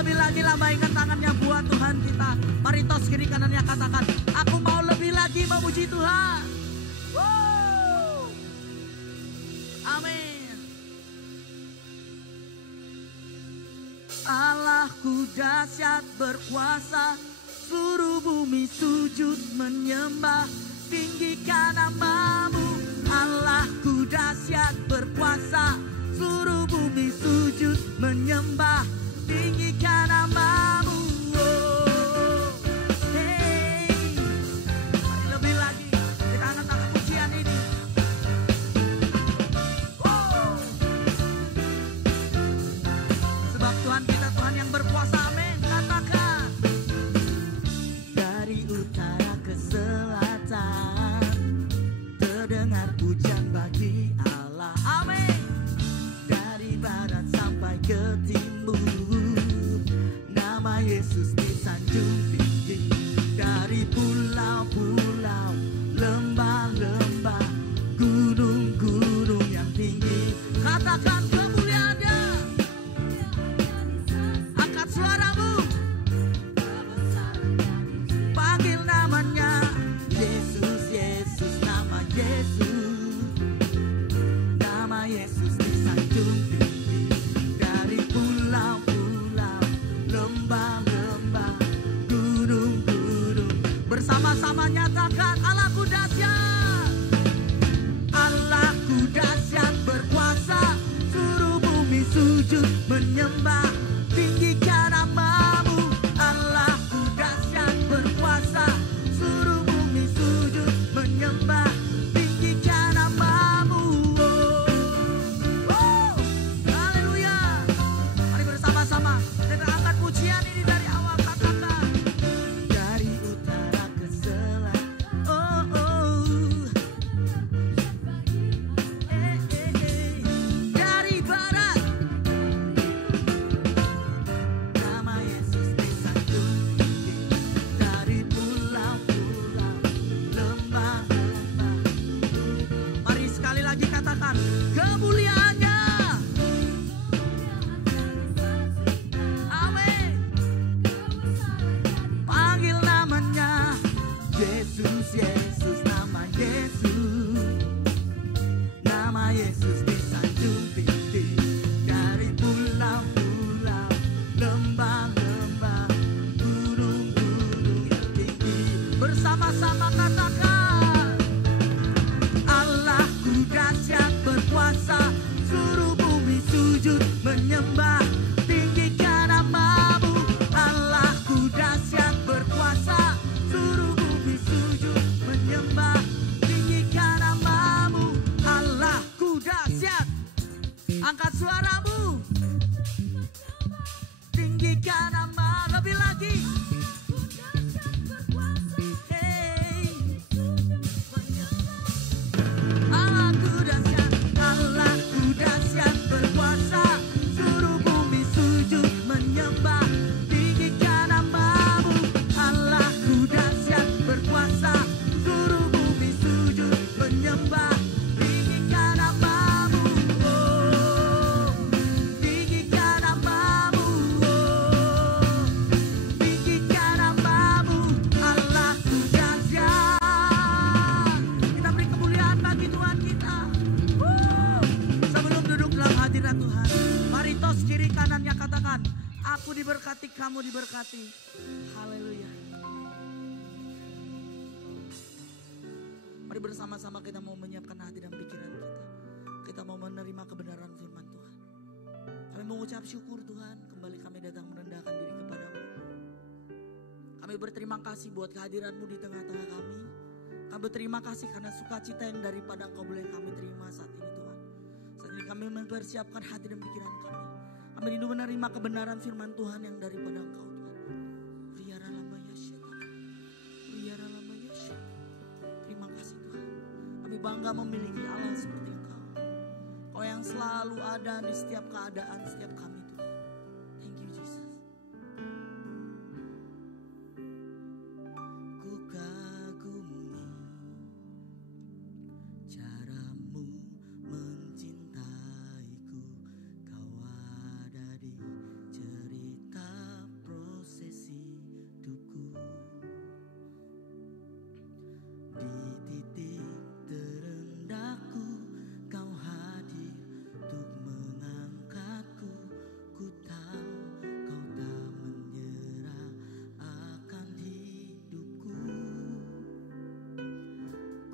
lebih lagi, lambaikan tangannya buat Tuhan kita. Mari tos kiri kanannya katakan, aku mau lebih lagi memuji Tuhan. Woo. Amin. Allahku dahsyat berkuasa, seluruh bumi sujud menyembah, tinggikan namamu. Allahku dahsyat berkuasa, seluruh bumi sujud menyembah, tinggikan namamu. Oh, hey. Mari lebih lagi, kita angkat pujian ini. Oh. Sebab Tuhan kita Tuhan yang berkuasa, amin. Katakan. Dari utara ke selatan, terdengar pujian bagi Allah, amin. Dari barat sampai ke timur, nama Yesus disanjung tinggi. Dari pulau-pulau, lembah-lembah, gunung-gunung yang tinggi, katakan kemuliaannya. Angkat suaramu, panggil namanya Yesus, Yesus, nama Yesus. Nama Yesus disanjung tinggi. Dari pulau-pulau, lembah-lembah, gunung-gunung, bersama-sama nyatakan, Allahku dahsyat. Allahku dahsyat berkuasa, seluruh bumi sujud menyembah, tinggikan namamu. Allahku dahsyat berkuasa, seluruh bumi sujud menyembah, tinggikan namamu. Oh, haleluya. Mari bersama-sama kita angkat pujian ini dari awal, katakan. Dari utara ke selatan, oh, oh. Dari barat, nama Yesus disanjung tinggi. Dari pulau-pulau, lembah-lembah, mari sekali lagi katakan, kemuliaannya. Amin. Panggil namanya Yesus, Yesus, nama Yesus. Nama Yesus disanjung tinggi. Dari pulau-pulau, lembah-lembah, gunung-gunung yang tinggi, bersama-sama katakan, Allahku dahsyat berkuasa, seluruh bumi sujud menyembah, tinggikan namamu. Allahku dahsyat berkuasa, seluruh bumi sujud menyembah, tinggikan namamu. Allahku dahsyat. Angkat suaramu, tinggikan nama, lebih lagi. Hey. Allahku dahsyat, Allahku dahsyat berkuasa, seluruh bumi sujud menyembah, tinggikan namamu. Allahku dahsyat berkuasa, seluruh bumi sujud menyembah, tinggikan namamu. Oh, tinggikan namamu. Oh, tinggikan namamu. Allahku dahsyat. Kita beri kemuliaan bagi Tuhan kita. Sebelum duduk dalam hadirat Tuhan, mari tos kiri kanannya katakan, aku diberkati, kamu diberkati. Haleluya. Mari bersama-sama kita mau menyiapkan hati dan pikiran kita. Kita mau menerima kebenaran firman Tuhan. Kami mengucap syukur Tuhan, kembali kami datang merendahkan diri kepadamu. Kami berterima kasih buat kehadiran-Mu di tengah-tengah kami. Kami berterima kasih karena sukacita yang daripada Engkau boleh kami terima saat ini Tuhan. Saat ini kami mempersiapkan hati dan pikiran kami. Kami rindu menerima kebenaran firman Tuhan yang daripada Engkau Tuhan. Terima kasih Tuhan. Kami bangga memiliki Allah seperti Engkau. Kau yang selalu ada di setiap keadaan setiap kami Tuhan. Thank you Jesus. Ku kagumi caramu mencintaiku. Kau ada di cerita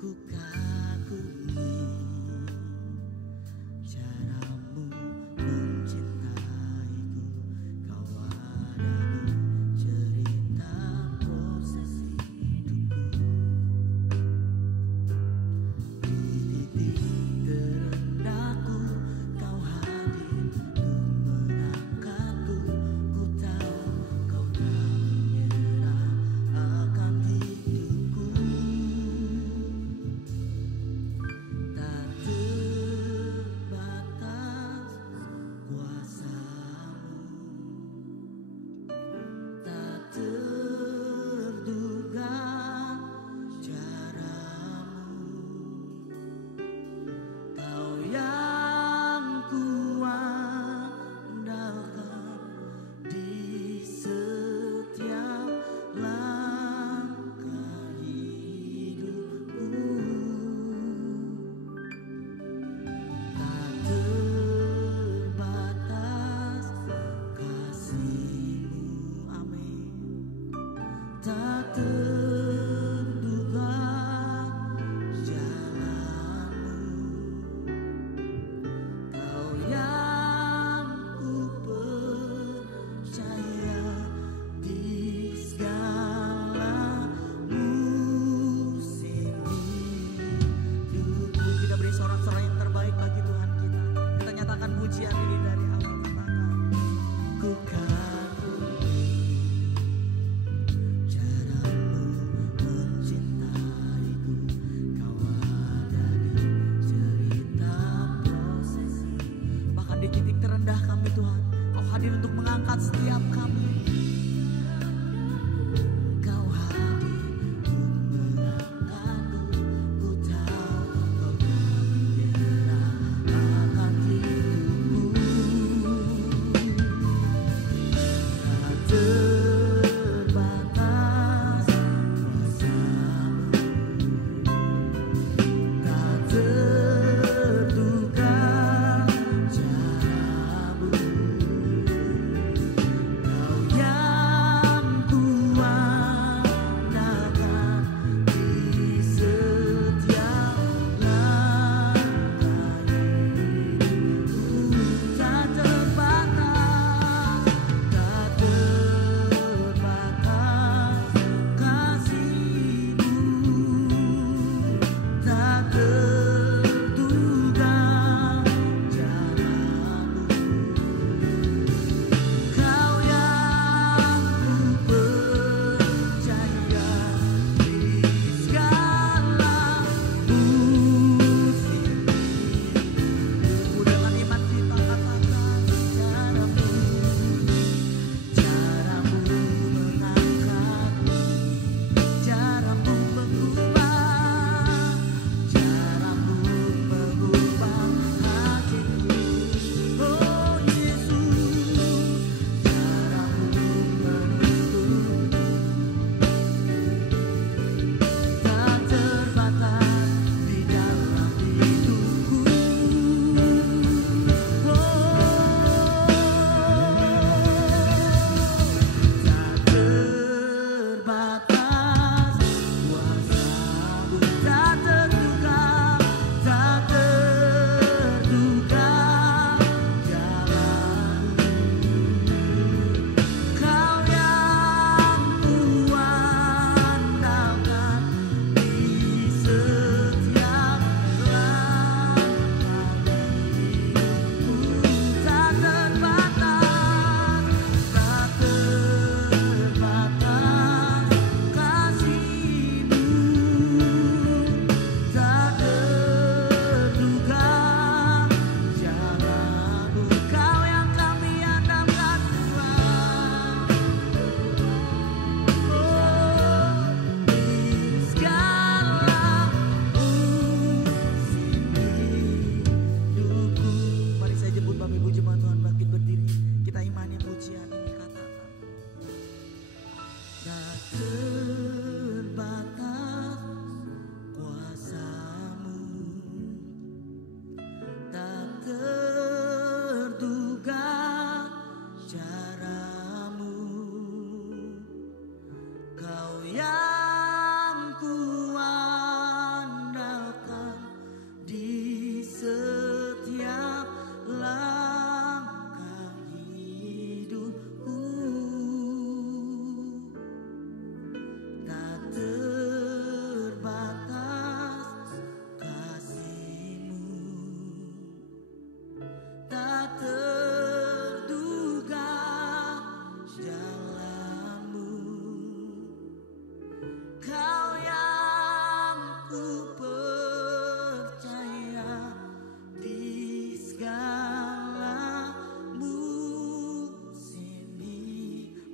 ku kagumi caramu mencintaiku. Kau ada di cerita proses hidupku. Di titik terendahku kau hadir untuk mengangkatku. Ku tahu kau tak menyerah akan hidupku.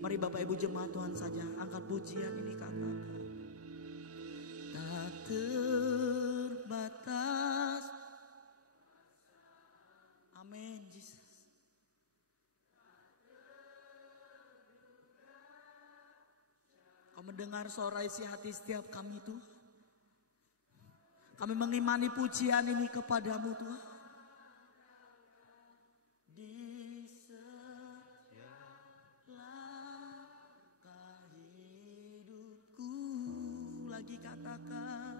Mari Bapak Ibu jemaat Tuhan saja angkat pujian ini kakak. Tak terbatas. Amin Jesus. Kau mendengar suara isi hati setiap kami Tuhan. Kami mengimani pujian ini kepadamu Tuhan. Di setiap langkah hidupku, lagi katakan,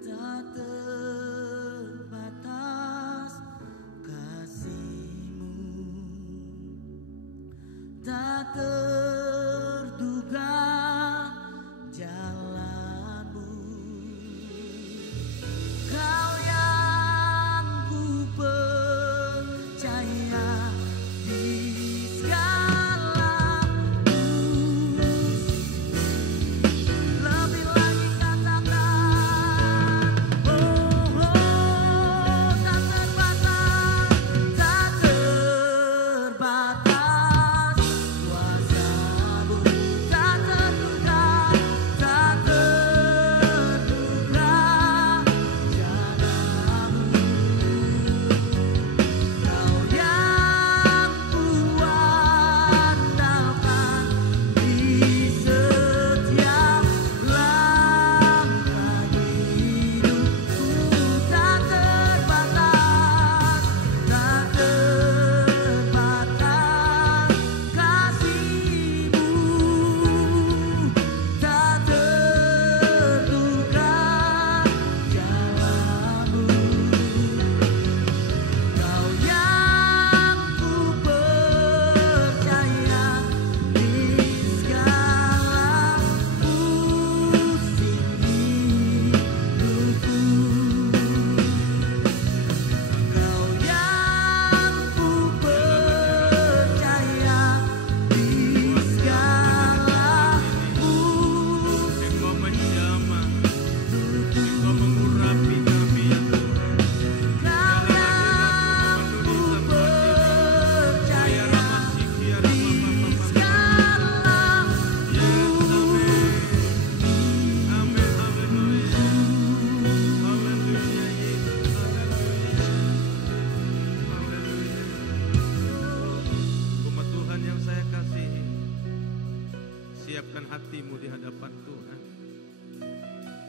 tak terbatas kasih-Mu, tak terduga jalan-Mu. Kau yang ku percaya di segala musim. Lebih lagi katakan, oh, oh, tak terbatas, tak terbatas kuasa-Mu, tak terduga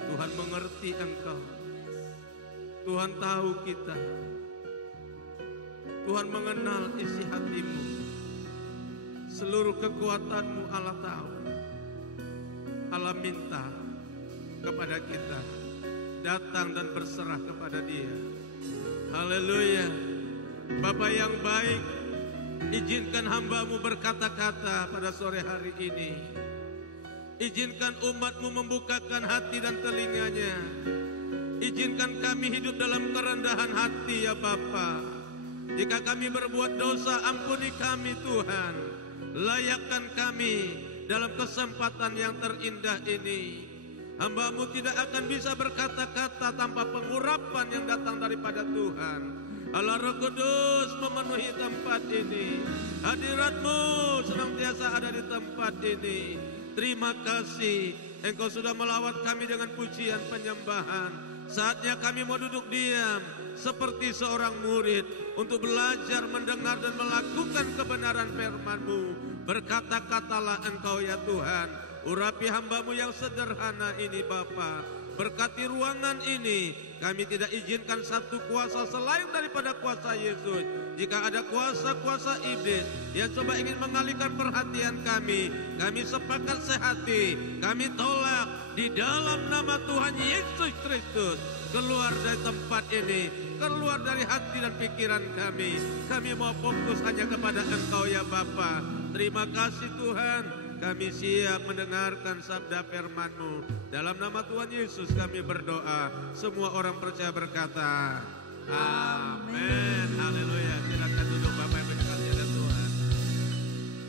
Tuhan mengerti engkau. Tuhan tahu kita. Tuhan mengenal isi hatimu. Seluruh kekuatanmu Allah tahu. Allah minta kepada kita datang dan berserah kepada Dia. Haleluya. Bapa yang baik, izinkan hamba-Mu berkata-kata pada sore hari ini. Izinkan umat-Mu membukakan hati dan telinganya. Izinkan kami hidup dalam kerendahan hati ya Bapa. Jika kami berbuat dosa, ampuni kami Tuhan. Layakkan kami dalam kesempatan yang terindah ini. Hamba-Mu tidak akan bisa berkata-kata tanpa pengurapan yang datang daripada Tuhan. Allah Roh Kudus memenuhi tempat ini. Hadirat-Mu senantiasa ada di tempat ini. Terima kasih Engkau sudah melawat kami dengan pujian penyembahan. Saatnya kami mau duduk diam seperti seorang murid untuk belajar mendengar dan melakukan kebenaran firman-Mu. Berkata-katalah Engkau ya Tuhan. Urapi hamba-Mu yang sederhana ini Bapa. Berkati ruangan ini. Kami tidak izinkan satu kuasa selain daripada kuasa Yesus. Jika ada kuasa-kuasa iblis yang coba ingin mengalihkan perhatian kami sepakat sehati. Kami tolak di dalam nama Tuhan Yesus Kristus. Keluar dari tempat ini, keluar dari hati dan pikiran kami. Kami mau fokus hanya kepada Engkau ya Bapa. Terima kasih Tuhan. Kami siap mendengarkan sabda firman-Mu. Dalam nama Tuhan Yesus kami berdoa. Semua orang percaya berkata, amin. Haleluya. Silakan duduk Bapak yang berkati ada Tuhan.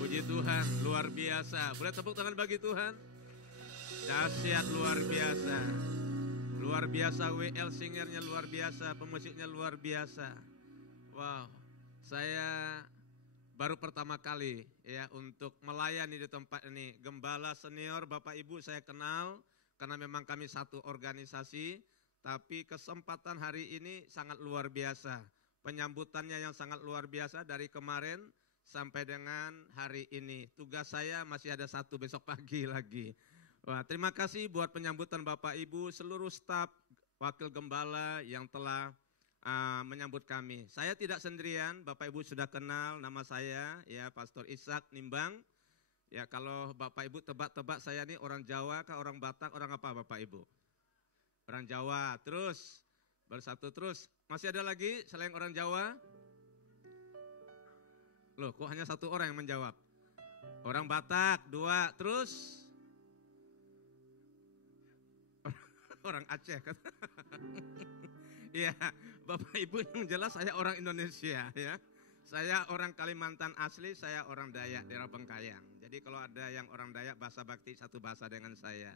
Puji Tuhan, luar biasa. Boleh tepuk tangan bagi Tuhan? Dahsyat luar biasa. Luar biasa, WL singernya luar biasa, pemusiknya luar biasa. Wow, saya baru pertama kali ya untuk melayani di tempat ini. Gembala senior Bapak Ibu saya kenal karena memang kami satu organisasi, tapi kesempatan hari ini sangat luar biasa. Penyambutannya yang sangat luar biasa dari kemarin sampai dengan hari ini. Tugas saya masih ada satu besok pagi lagi. Wah, terima kasih buat penyambutan Bapak Ibu, seluruh staf wakil gembala yang telah menyambut kami. Saya tidak sendirian, Bapak Ibu sudah kenal nama saya, ya Pastor Ishak Nimbang. Ya kalau Bapak Ibu tebak-tebak saya ini orang Jawa kah, orang Batak, orang apa Bapak Ibu? Orang Jawa. Terus baru satu, terus masih ada lagi selain orang Jawa? Loh, kok hanya satu orang yang menjawab? Orang Batak, 2, terus orang Aceh kan? Iya, Bapak Ibu yang jelas saya orang Indonesia ya. Saya orang Kalimantan asli, saya orang Dayak daerah Bengkayang. Jadi kalau ada yang orang Dayak bahasa bakti satu bahasa dengan saya.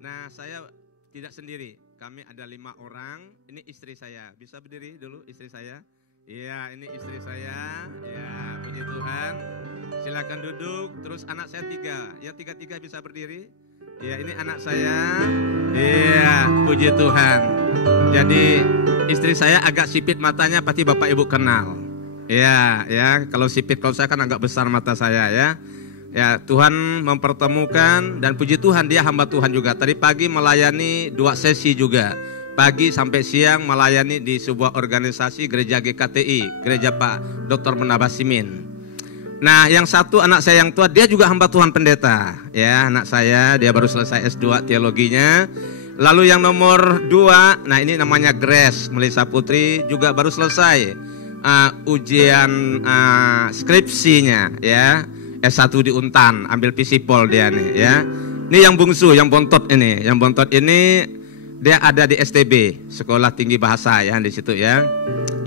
Nah, saya tidak sendiri. Kami ada 5 orang. Ini istri saya. Bisa berdiri dulu istri saya? Iya, ini istri saya. Ya, puji Tuhan. Silakan duduk. Terus anak saya 3. Ya, 3 bisa berdiri. Ya, ini anak saya. Iya, puji Tuhan. Jadi istri saya agak sipit matanya, pasti Bapak Ibu kenal. Ya, kalau sipit, kalau saya kan agak besar mata saya ya. Ya, Tuhan mempertemukan dan puji Tuhan dia hamba Tuhan juga. Tadi pagi melayani 2 sesi juga. Pagi sampai siang melayani di sebuah organisasi gereja GKTI, gereja Pak Dr. Menabasimin. Nah, yang satu anak saya yang tua, dia juga hamba Tuhan pendeta. Ya, anak saya dia baru selesai S2 teologinya. Lalu yang nomor 2, nah ini namanya Grace Melisa Putri, juga baru selesai ujian skripsinya ya. S1 di Untan, ambil Visipol dia nih ya. Ini yang bungsu, yang bontot ini. Yang bontot ini dia ada di STB, Sekolah Tinggi Bahasa ya di situ ya.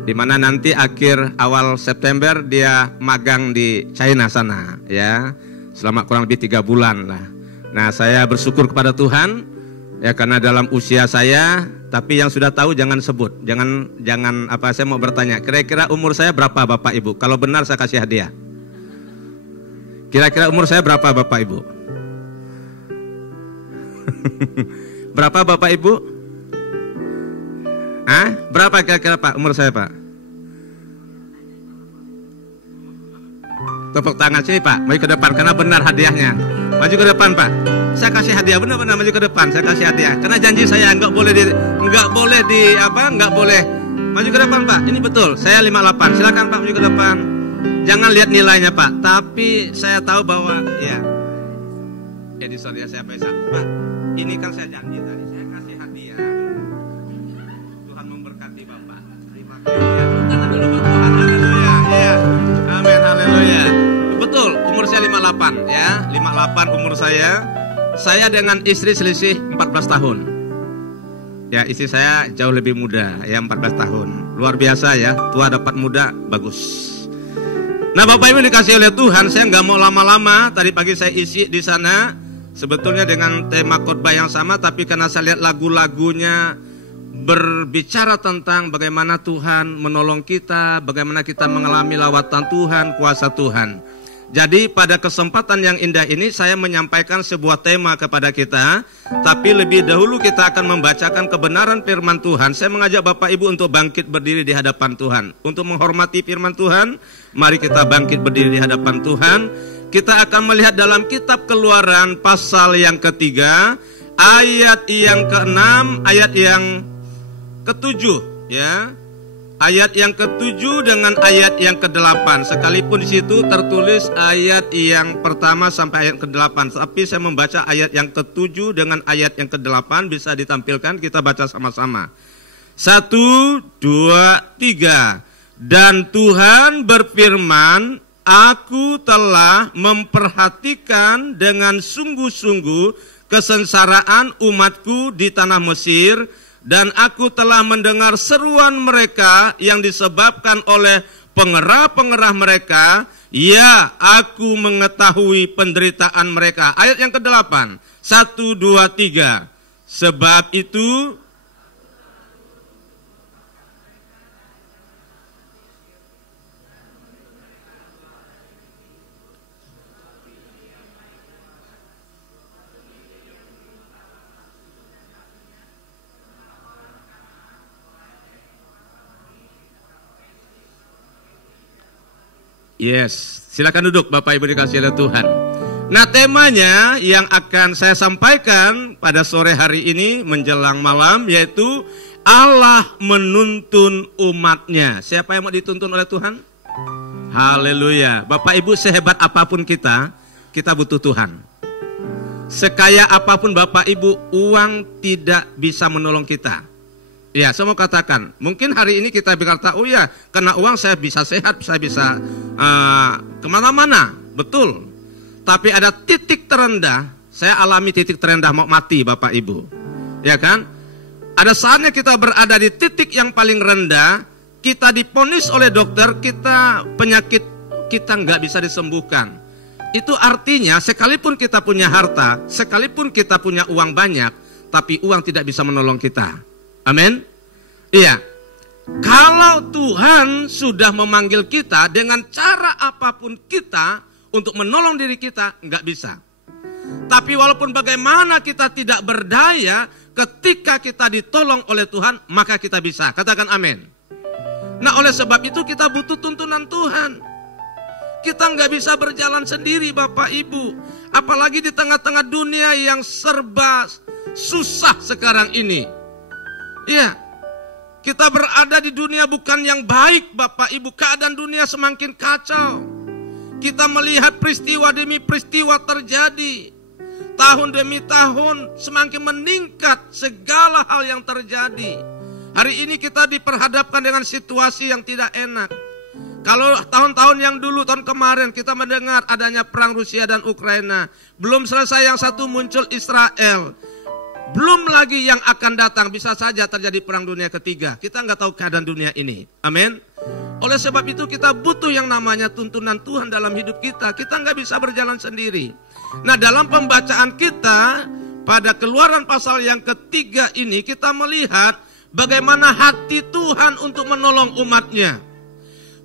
Dimana nanti awal September dia magang di China sana ya. Selama kurang lebih 3 bulan lah. Nah, saya bersyukur kepada Tuhan ya karena dalam usia saya, tapi yang sudah tahu jangan sebut. Jangan apa, saya mau bertanya, kira-kira umur saya berapa Bapak Ibu? Kalau benar saya kasih hadiah. Kira-kira umur saya berapa Bapak Ibu? Berapa Bapak Ibu? Berapa kira-kira Pak umur saya Pak? Tepuk tangan sini Pak, maju ke depan karena benar hadiahnya. Maju ke depan Pak. Saya kasih hadiah, benar-benar maju ke depan. Saya kasih hadiah. Karena janji saya nggak boleh maju ke depan Pak. Ini betul. Saya 58. Silakan Pak maju ke depan. Jangan lihat nilainya Pak, tapi saya tahu bahwa ya. Edison ya saya bisa. Pak, ini kan saya janji tadi. Saya kasih hadiah. Tuhan memberkati Bapak. Terima kasih. Haleluya. Ya. Amin. Haleluya. Betul, umur saya 58 ya. 58 umur saya. Saya dengan istri selisih 14 tahun. Ya, istri saya jauh lebih muda, ya 14 tahun. Luar biasa ya, tua dapat muda, bagus. Nah, Bapak Ibu dikasih oleh Tuhan, saya nggak mau lama-lama. Tadi pagi saya isi di sana, sebetulnya dengan tema khotbah yang sama, tapi karena saya lihat lagu-lagunya berbicara tentang bagaimana Tuhan menolong kita, bagaimana kita mengalami lawatan Tuhan, kuasa Tuhan. Jadi pada kesempatan yang indah ini saya menyampaikan sebuah tema kepada kita. Tapi lebih dahulu kita akan membacakan kebenaran firman Tuhan. Saya mengajak Bapak Ibu untuk bangkit berdiri di hadapan Tuhan. Untuk menghormati firman Tuhan, mari kita bangkit berdiri di hadapan Tuhan. Kita akan melihat dalam kitab Keluaran pasal yang ketiga, ayat yang ke-6, ayat yang ke-7 ya. Ayat yang ke-7 dengan ayat yang ke-8. Sekalipun di situ tertulis ayat yang pertama sampai ayat ke-8, tapi saya membaca ayat yang ke-7 dengan ayat yang ke-8. Bisa ditampilkan, kita baca sama-sama. 1, 2, 3. Dan Tuhan berfirman, aku telah memperhatikan dengan sungguh-sungguh kesengsaraan umatku di tanah Mesir, dan aku telah mendengar seruan mereka yang disebabkan oleh pengerah-pengerah mereka. Ya, aku mengetahui penderitaan mereka. Ayat yang ke-8. 1, 2, 3. Sebab itu Yes, silakan duduk Bapak Ibu dikasihi oleh Tuhan. Nah, temanya yang akan saya sampaikan pada sore hari ini menjelang malam yaitu Allah menuntun umatnya. Siapa yang mau dituntun oleh Tuhan? Haleluya. Bapak Ibu, sehebat apapun kita butuh Tuhan. Sekaya apapun Bapak Ibu, uang tidak bisa menolong kita. Ya, saya mau katakan, mungkin hari ini kita berkata, oh ya, karena uang saya bisa sehat, saya bisa kemana-mana. Betul. Tapi ada titik terendah, saya alami titik terendah mau mati Bapak Ibu. Ya kan? Ada saatnya kita berada di titik yang paling rendah, kita diponis oleh dokter, penyakit kita nggak bisa disembuhkan. Itu artinya sekalipun kita punya harta, sekalipun kita punya uang banyak, tapi uang tidak bisa menolong kita. Amin? Iya. Kalau Tuhan sudah memanggil kita dengan cara apapun kita untuk menolong diri kita, nggak bisa. Tapi walaupun bagaimana kita tidak berdaya, ketika kita ditolong oleh Tuhan, maka kita bisa. Katakan amin. Nah, oleh sebab itu kita butuh tuntunan Tuhan. Kita nggak bisa berjalan sendiri Bapak Ibu. Apalagi di tengah-tengah dunia yang serba susah sekarang ini. Iya, kita berada di dunia bukan yang baik Bapak Ibu. Keadaan dunia semakin kacau. Kita melihat peristiwa demi peristiwa terjadi. Tahun demi tahun semakin meningkat segala hal yang terjadi. Hari ini kita diperhadapkan dengan situasi yang tidak enak. Kalau tahun-tahun yang dulu, tahun kemarin kita mendengar adanya perang Rusia dan Ukraina. Belum selesai yang satu muncul Israel. Belum lagi yang akan datang, bisa saja terjadi perang dunia ketiga. Kita nggak tahu keadaan dunia ini. Amin. Oleh sebab itu kita butuh yang namanya tuntunan Tuhan dalam hidup kita. Kita nggak bisa berjalan sendiri. Nah, dalam pembacaan kita pada Keluaran pasal yang ketiga ini kita melihat bagaimana hati Tuhan untuk menolong umatnya.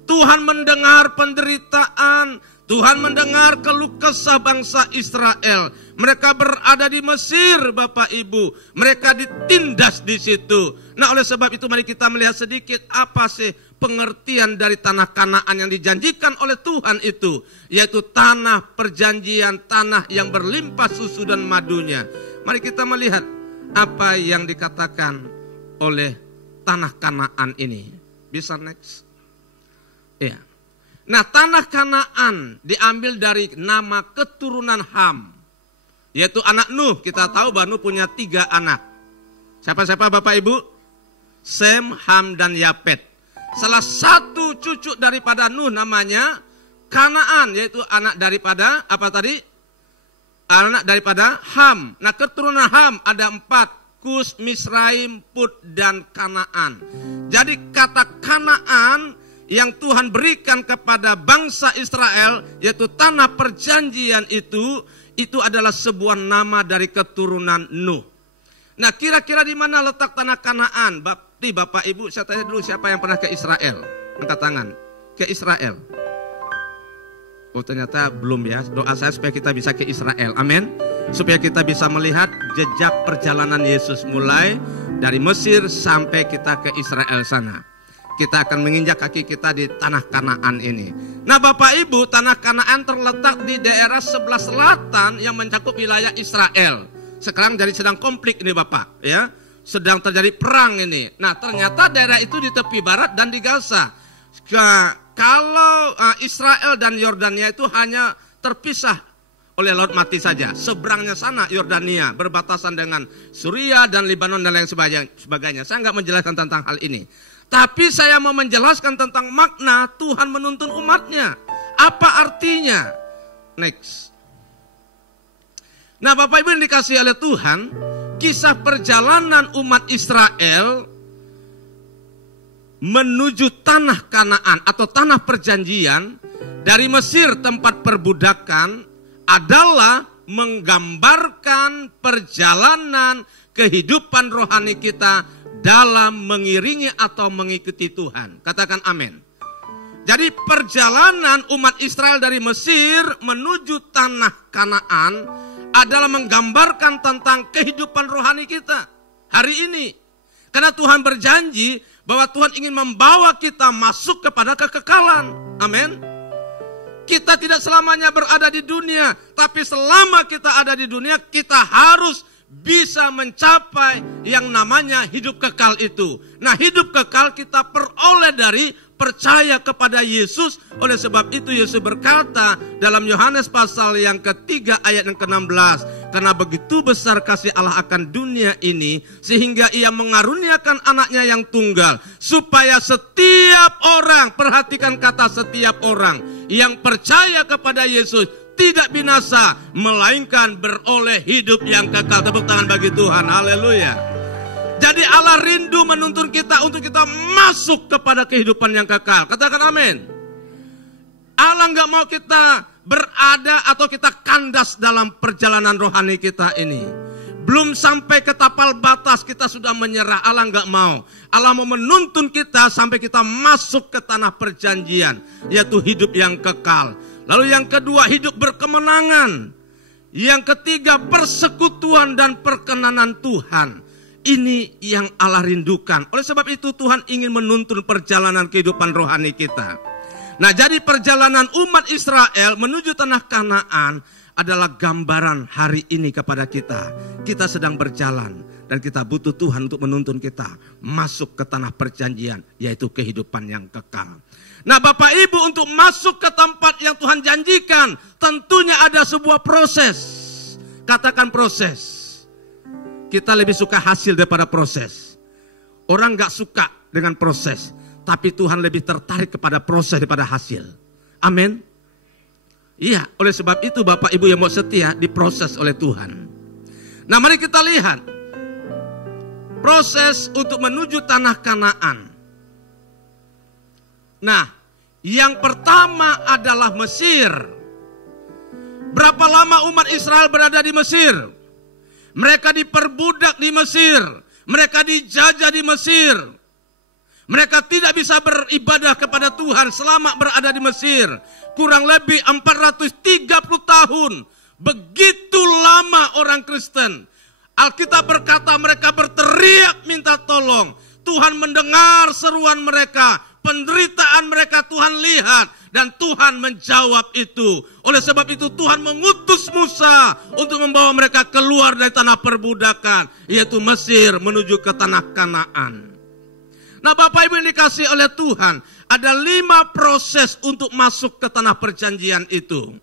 Tuhan mendengar penderitaan, Tuhan mendengar keluh kesah bangsa Israel. Mereka berada di Mesir Bapak Ibu, mereka ditindas di situ. Nah, oleh sebab itu mari kita melihat sedikit apa sih pengertian dari tanah Kanaan yang dijanjikan oleh Tuhan itu, yaitu tanah perjanjian, tanah yang berlimpah susu dan madunya. Mari kita melihat apa yang dikatakan oleh tanah Kanaan ini. Bisa next? Ya. Nah, tanah Kanaan diambil dari nama keturunan Ham, yaitu anak Nuh. Kita tahu bahwa Nuh punya 3 anak. Siapa-siapa Bapak Ibu? Sem, Ham, dan Yapet. Salah satu cucu daripada Nuh namanya Kanaan, yaitu anak daripada apa tadi? Anak daripada Ham. Nah, keturunan Ham ada 4, Kus, Misraim, Put, dan Kanaan. Jadi kata Kanaan yang Tuhan berikan kepada bangsa Israel, yaitu tanah perjanjian itu adalah sebuah nama dari keturunan Nuh. Nah, kira-kira di mana letak tanah Kanaan? Bapak Ibu, saya tanya dulu, siapa yang pernah ke Israel? Angkat tangan. Ke Israel. Oh, ternyata belum ya. Doa saya supaya kita bisa ke Israel. Amin. Supaya kita bisa melihat jejak perjalanan Yesus mulai dari Mesir sampai kita ke Israel sana. Kita akan menginjak kaki kita di tanah Kanaan ini. Nah, Bapak Ibu, tanah Kanaan terletak di daerah sebelah selatan yang mencakup wilayah Israel. Sekarang jadi sedang konflik ini Bapak, ya. Sedang terjadi perang ini. Nah, ternyata daerah itu di tepi barat dan di Gaza. Kalau Israel dan Yordania itu hanya terpisah oleh Laut Mati saja. Seberangnya sana Yordania berbatasan dengan Suriah dan Lebanon dan lain sebagainya. Saya nggak menjelaskan tentang hal ini. Tapi saya mau menjelaskan tentang makna Tuhan menuntun umatnya. Apa artinya? Next. Nah, Bapak Ibu yang dikasihi oleh Tuhan, kisah perjalanan umat Israel menuju tanah Kanaan atau tanah perjanjian dari Mesir tempat perbudakan adalah menggambarkan perjalanan kehidupan rohani kita dalam mengiringi atau mengikuti Tuhan. Katakan amin. Jadi perjalanan umat Israel dari Mesir menuju tanah Kanaan adalah menggambarkan tentang kehidupan rohani kita hari ini. Karena Tuhan berjanji bahwa Tuhan ingin membawa kita masuk kepada kekekalan. Amin. kita tidak selamanya berada di dunia, tapi selama kita ada di dunia, kita harus bisa mencapai yang namanya hidup kekal itu. Nah, hidup kekal kita peroleh dari percaya kepada Yesus. Oleh sebab itu Yesus berkata dalam Yohanes pasal yang ketiga ayat yang ke-16, karena begitu besar kasih Allah akan dunia ini, sehingga ia mengaruniakan anaknya yang tunggal, supaya setiap orang, perhatikan kata setiap orang, yang percaya kepada Yesus tidak binasa, melainkan beroleh hidup yang kekal. Tepuk tangan bagi Tuhan, haleluya. Jadi Allah rindu menuntun kita untuk kita masuk kepada kehidupan yang kekal. Katakan amin. Allah gak mau kita berada atau kita kandas dalam perjalanan rohani kita ini. Belum sampai ke tapal batas kita sudah menyerah. Allah gak mau. Allah mau menuntun kita sampai kita masuk ke tanah perjanjian, yaitu hidup yang kekal. Lalu yang kedua, hidup berkemenangan. Yang ketiga, persekutuan dan perkenanan Tuhan. Ini yang Allah rindukan. Oleh sebab itu Tuhan ingin menuntun perjalanan kehidupan rohani kita. Nah, jadi perjalanan umat Israel menuju tanah Kanaan adalah gambaran hari ini kepada kita. Kita sedang berjalan dan kita butuh Tuhan untuk menuntun kita masuk ke tanah perjanjian, yaitu kehidupan yang kekal. Nah, Bapak Ibu, untuk masuk ke tempat yang Tuhan janjikan, tentunya ada sebuah proses. Katakan proses. Kita lebih suka hasil daripada proses. Orang gak suka dengan proses, tapi Tuhan lebih tertarik kepada proses daripada hasil. Amin. Iya, oleh sebab itu Bapak Ibu yang mau setia diproses oleh Tuhan. Nah, mari kita lihat proses untuk menuju tanah Kanaan. Nah, yang pertama adalah Mesir. Berapa lama umat Israel berada di Mesir? Mereka diperbudak di Mesir. Mereka dijajah di Mesir. Mereka tidak bisa beribadah kepada Tuhan selama berada di Mesir. Kurang lebih 430 tahun. Begitu lama orang Kristen. Alkitab berkata mereka berteriak minta tolong. Tuhan mendengar seruan mereka. Penderitaan mereka Tuhan lihat. Dan Tuhan menjawab itu. Oleh sebab itu Tuhan mengutus Musa untuk membawa mereka keluar dari tanah perbudakan, yaitu Mesir, menuju ke tanah Kanaan. Nah, Bapak Ibu yang dikasih oleh Tuhan, ada 5 proses untuk masuk ke tanah perjanjian itu.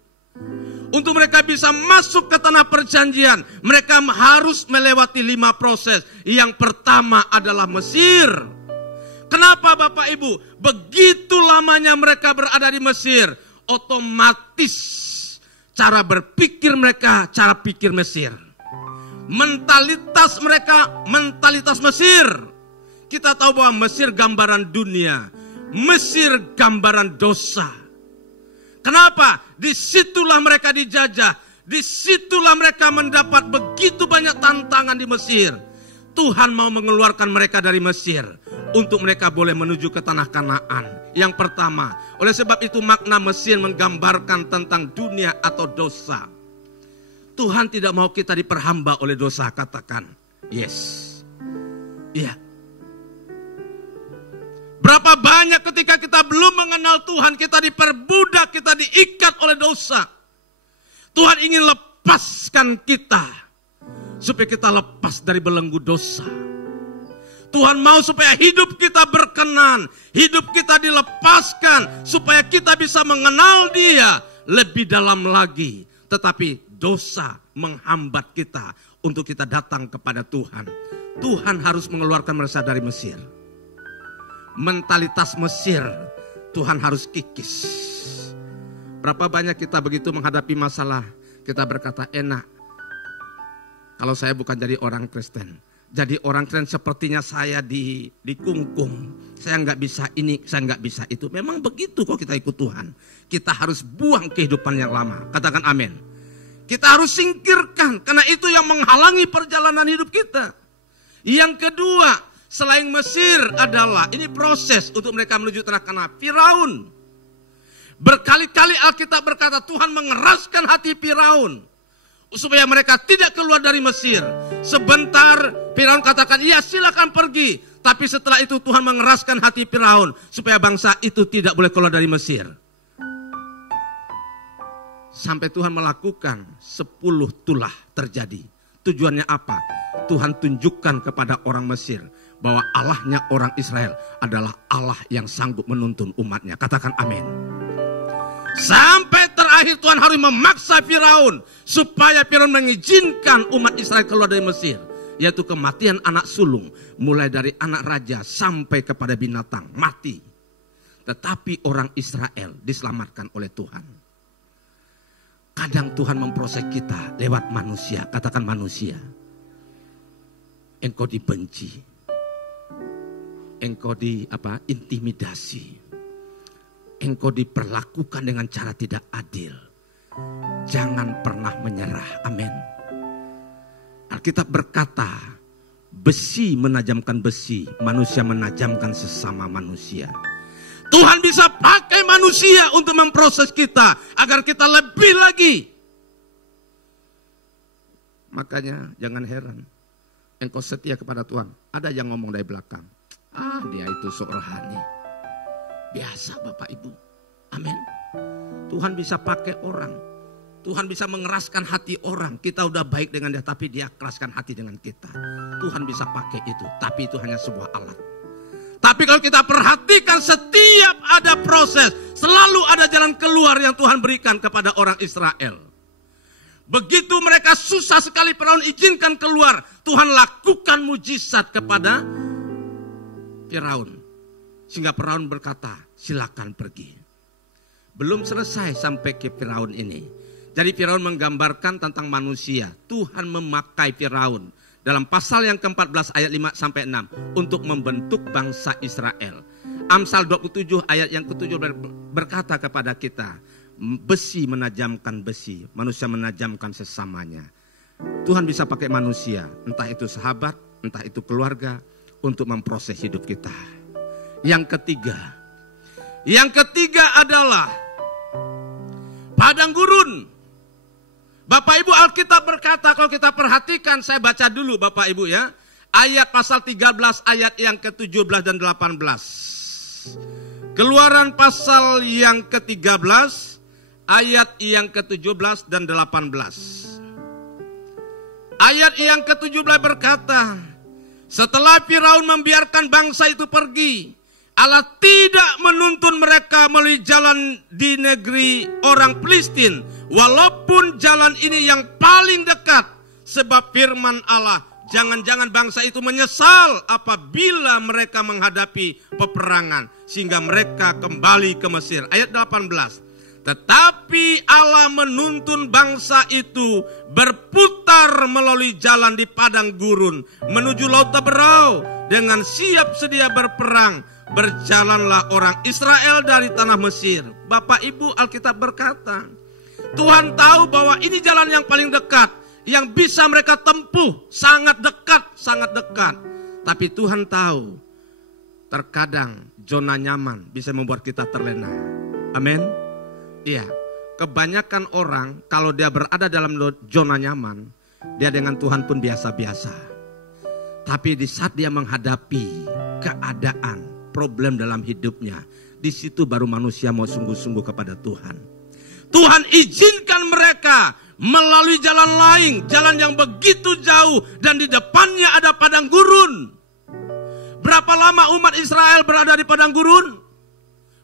Untuk mereka bisa masuk ke tanah perjanjian, mereka harus melewati 5 proses. Yang pertama adalah Mesir. Kenapa Bapak Ibu? Begitu lamanya mereka berada di Mesir, otomatis cara berpikir mereka, cara pikir Mesir. Mentalitas mereka, mentalitas Mesir. Kita tahu bahwa Mesir gambaran dunia. Mesir gambaran dosa. Kenapa? Disitulah mereka dijajah. Disitulah mereka mendapat begitu banyak tantangan di Mesir. Tuhan mau mengeluarkan mereka dari Mesir untuk mereka boleh menuju ke tanah Kanaan. Yang pertama, oleh sebab itu makna Mesir menggambarkan tentang dunia atau dosa. Tuhan tidak mau kita diperhamba oleh dosa, katakan yes. Iya. Berapa banyak ketika kita belum mengenal Tuhan, kita diperbudak, kita diikat oleh dosa. Tuhan ingin lepaskan kita supaya kita lepas dari belenggu dosa. Tuhan mau supaya hidup kita berkenan, hidup kita dilepaskan, supaya kita bisa mengenal Dia lebih dalam lagi. Tetapi dosa menghambat kita untuk kita datang kepada Tuhan. Tuhan harus mengeluarkan mereka dari Mesir. Mentalitas Mesir Tuhan harus kikis. Berapa banyak kita begitu menghadapi masalah, kita berkata enak kalau saya bukan jadi orang Kristen. Jadi orang Kristen sepertinya saya dikungkung. Saya nggak bisa ini, saya nggak bisa itu. Memang begitu kok kita ikut Tuhan. Kita harus buang kehidupan yang lama. Katakan amin. Kita harus singkirkan, karena itu yang menghalangi perjalanan hidup kita. Yang kedua, selain Mesir adalah, ini proses untuk mereka menuju tanah Kanaan. Firaun. Berkali-kali Alkitab berkata Tuhan mengeraskan hati Firaun supaya mereka tidak keluar dari Mesir. Sebentar Firaun katakan, iya silakan pergi. Tapi setelah itu Tuhan mengeraskan hati Firaun supaya bangsa itu tidak boleh keluar dari Mesir. Sampai Tuhan melakukan 10 tulah terjadi. Tujuannya apa? Tuhan tunjukkan kepada orang Mesir bahwa Allahnya orang Israel adalah Allah yang sanggup menuntun umatnya. Katakan amin. Sampai terakhir Tuhan harus memaksa Firaun supaya Firaun mengizinkan umat Israel keluar dari Mesir. Yaitu kematian anak sulung, mulai dari anak raja sampai kepada binatang mati. Tetapi orang Israel diselamatkan oleh Tuhan. Kadang Tuhan memproses kita lewat manusia. Katakan manusia. Engkau dibenci. Engkau intimidasi. Engkau diperlakukan dengan cara tidak adil. Jangan pernah menyerah. Amin. Alkitab berkata, besi menajamkan besi, manusia menajamkan sesama manusia. Tuhan bisa pakai manusia untuk memproses kita agar kita lebih lagi. Makanya jangan heran engkau setia kepada Tuhan. Ada yang ngomong dari belakang, dia itu sok rohani. Biasa Bapak Ibu. Amin. Tuhan bisa pakai orang. Tuhan bisa mengeraskan hati orang. Kita udah baik dengan dia, tapi dia keraskan hati dengan kita. Tuhan bisa pakai itu, tapi itu hanya sebuah alat. Tapi kalau kita perhatikan, setiap ada proses, selalu ada jalan keluar yang Tuhan berikan kepada orang Israel. Begitu mereka susah sekali, Firaun izinkan keluar, Tuhan lakukan mujizat kepada Firaun. Sehingga Firaun berkata, silakan pergi. Belum selesai sampai ke Firaun ini. Jadi Firaun menggambarkan tentang manusia. Tuhan memakai Firaun dalam pasal yang ke-14 ayat 5-6 untuk membentuk bangsa Israel. Amsal 27 ayat yang ke-7 berkata kepada kita, besi menajamkan besi, manusia menajamkan sesamanya. Tuhan bisa pakai manusia, entah itu sahabat, entah itu keluarga, untuk memproses hidup kita. Yang ketiga adalah padang gurun. Bapak Ibu, Alkitab berkata, kalau kita perhatikan, saya baca dulu Bapak Ibu ya. Ayat pasal 13 ayat yang ke-17 dan 18. Keluaran pasal yang ke-13 ayat yang ke-17 dan 18. Ayat yang ke-17 berkata, setelah Firaun membiarkan bangsa itu pergi, Allah tidak menuntun mereka melalui jalan di negeri orang Filistin, walaupun jalan ini yang paling dekat. Sebab firman Allah, jangan-jangan bangsa itu menyesal apabila mereka menghadapi peperangan, sehingga mereka kembali ke Mesir. Ayat 18. Tetapi Allah menuntun bangsa itu berputar melalui jalan di padang gurun menuju Laut Teberau dengan siap sedia berperang. Berjalanlah orang Israel dari tanah Mesir. Bapak Ibu, Alkitab berkata, Tuhan tahu bahwa ini jalan yang paling dekat, yang bisa mereka tempuh, sangat dekat, sangat dekat. Tapi Tuhan tahu, terkadang zona nyaman bisa membuat kita terlena. Amin. Iya, kebanyakan orang kalau dia berada dalam zona nyaman, dia dengan Tuhan pun biasa-biasa. Tapi di saat dia menghadapi keadaan, problem dalam hidupnya, di situ baru manusia mau sungguh-sungguh kepada Tuhan. Tuhan izinkan mereka melalui jalan lain, jalan yang begitu jauh, dan di depannya ada padang gurun. Berapa lama umat Israel berada di padang gurun?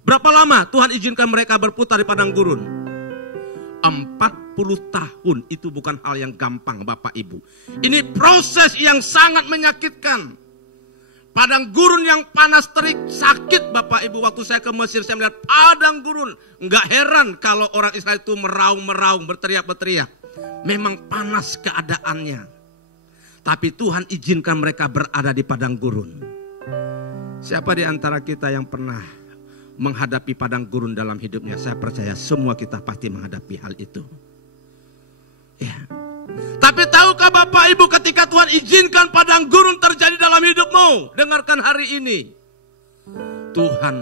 Berapa lama Tuhan izinkan mereka berputar di padang gurun? 40 tahun. Itu bukan hal yang gampang Bapak Ibu. Ini proses yang sangat menyakitkan. Padang gurun yang panas terik, sakit Bapak Ibu. Waktu saya ke Mesir, saya melihat padang gurun. Enggak heran kalau orang Israel itu meraung-meraung, berteriak-berteriak. Memang panas keadaannya. Tapi Tuhan izinkan mereka berada di padang gurun. Siapa di antara kita yang pernah menghadapi padang gurun dalam hidupnya? Saya percaya semua kita pasti menghadapi hal itu. Ya. Tapi tahukah Bapak Ibu, ketika Tuhan izinkan padang gurun terjadi dalam hidupmu, dengarkan hari ini, Tuhan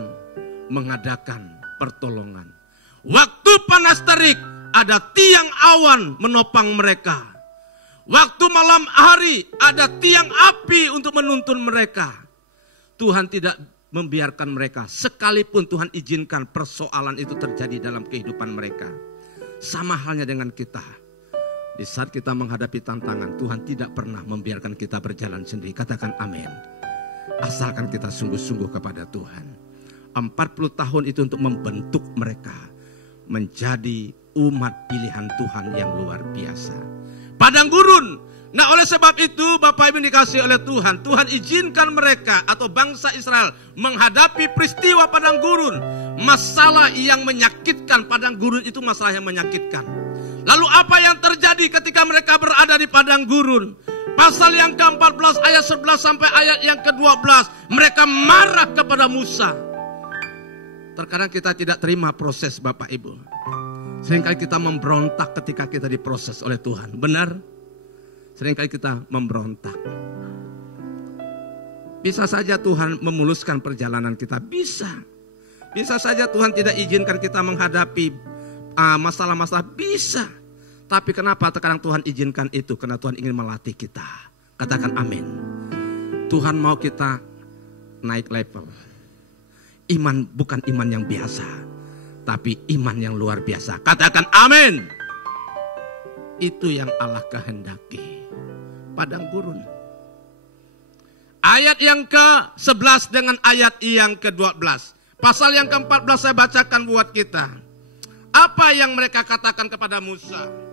mengadakan pertolongan. Waktu panas terik, ada tiang awan menopang mereka. Waktu malam hari, ada tiang api untuk menuntun mereka. Tuhan tidak membiarkan mereka, sekalipun Tuhan izinkan persoalan itu terjadi dalam kehidupan mereka. Sama halnya dengan kita. Di saat kita menghadapi tantangan, Tuhan tidak pernah membiarkan kita berjalan sendiri. Katakan amin. Asalkan kita sungguh-sungguh kepada Tuhan. 40 tahun itu untuk membentuk mereka menjadi umat pilihan Tuhan yang luar biasa. Padang gurun. Nah, oleh sebab itu Bapak Ibu dikasih oleh Tuhan, Tuhan izinkan mereka atau bangsa Israel menghadapi peristiwa padang gurun. Masalah yang menyakitkan, padang gurun itu masalah yang menyakitkan. Lalu apa yang terjadi ketika mereka berada di padang gurun? Pasal yang ke-14 ayat 11 sampai ayat yang ke-12, mereka marah kepada Musa. Terkadang kita tidak terima proses Bapak Ibu. Seringkali kita memberontak ketika kita diproses oleh Tuhan. Benar? Seringkali kita memberontak. Bisa saja Tuhan memuluskan perjalanan kita. Bisa. Bisa saja Tuhan tidak izinkan kita menghadapi masalah-masalah. Bisa. Tapi kenapa terkadang Tuhan izinkan itu? Karena Tuhan ingin melatih kita. Katakan amin. Tuhan mau kita naik level. Iman bukan iman yang biasa, tapi iman yang luar biasa. Katakan amin. Itu yang Allah kehendaki. Padang gurun. Ayat yang ke-11 dengan ayat yang ke-12. Pasal yang ke-14 saya bacakan buat kita. Apa yang mereka katakan kepada Musa?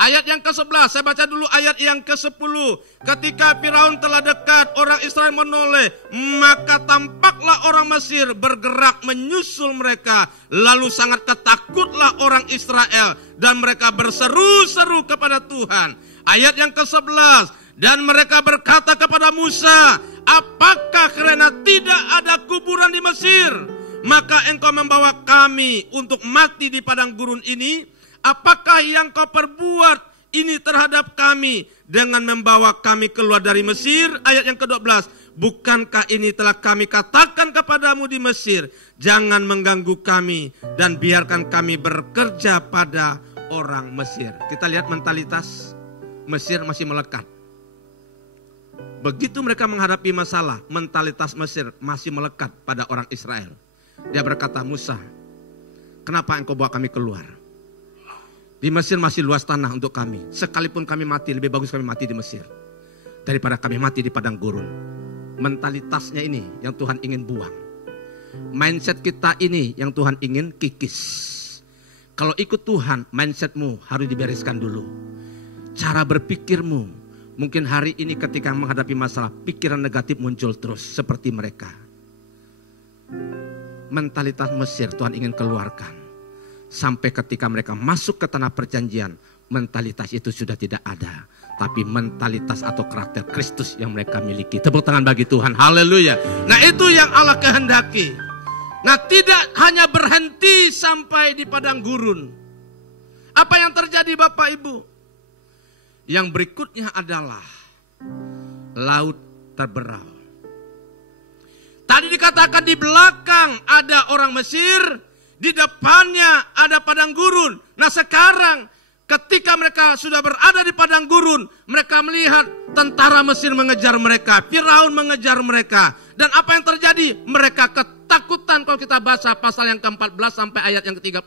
Ayat yang ke-11, saya baca dulu ayat yang ke-10. Ketika Firaun telah dekat, orang Israel menoleh, maka tampaklah orang Mesir bergerak menyusul mereka. Lalu sangat ketakutlah orang Israel dan mereka berseru-seru kepada Tuhan. Ayat yang ke-11, dan mereka berkata kepada Musa, apakah karena tidak ada kuburan di Mesir, maka engkau membawa kami untuk mati di padang gurun ini? Apakah yang kau perbuat ini terhadap kami dengan membawa kami keluar dari Mesir? Ayat yang ke-12. Bukankah ini telah kami katakan kepadamu di Mesir? Jangan mengganggu kami dan biarkan kami bekerja pada orang Mesir. Kita lihat mentalitas Mesir masih melekat. Begitu mereka menghadapi masalah, mentalitas Mesir masih melekat pada orang Israel. Dia berkata, Musa, kenapa engkau bawa kami keluar? Di Mesir masih luas tanah untuk kami. Sekalipun kami mati, lebih bagus kami mati di Mesir daripada kami mati di padang gurun. Mentalitasnya ini yang Tuhan ingin buang. Mindset kita ini yang Tuhan ingin kikis. Kalau ikut Tuhan, mindsetmu harus dibereskan dulu. Cara berpikirmu, mungkin hari ini ketika menghadapi masalah, pikiran negatif muncul terus seperti mereka. Mentalitas Mesir Tuhan ingin keluarkan. Sampai ketika mereka masuk ke tanah perjanjian, mentalitas itu sudah tidak ada. Tapi mentalitas atau karakter Kristus yang mereka miliki. Tepuk tangan bagi Tuhan, haleluya. Nah itu yang Allah kehendaki. Nah tidak hanya berhenti sampai di padang gurun. Apa yang terjadi Bapak Ibu? Yang berikutnya adalah laut terberal. Tadi dikatakan di belakang ada orang Mesir, di depannya ada padang gurun. Nah sekarang ketika mereka sudah berada di padang gurun, mereka melihat tentara Mesir mengejar mereka, Firaun mengejar mereka. Dan apa yang terjadi? Mereka ketakutan. Kalau kita baca pasal yang ke-14 sampai ayat yang ke-31.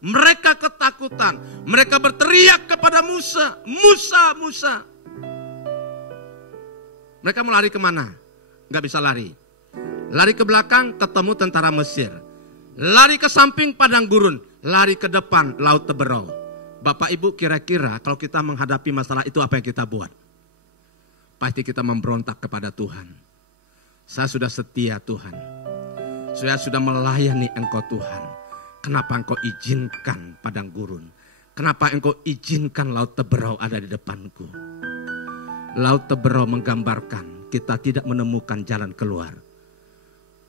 Mereka ketakutan. Mereka berteriak kepada Musa, Musa, Musa. Mereka mau lari kemana? Gak bisa lari. Lari ke belakang ketemu tentara Mesir. Lari ke samping padang gurun, lari ke depan laut terberal. Bapak Ibu kira-kira kalau kita menghadapi masalah itu apa yang kita buat? Pasti kita memberontak kepada Tuhan. Saya sudah setia Tuhan. Saya sudah melayani Engkau Tuhan. Kenapa Engkau izinkan padang gurun? Kenapa Engkau izinkan laut terberal ada di depanku? Laut terberal menggambarkan kita tidak menemukan jalan keluar.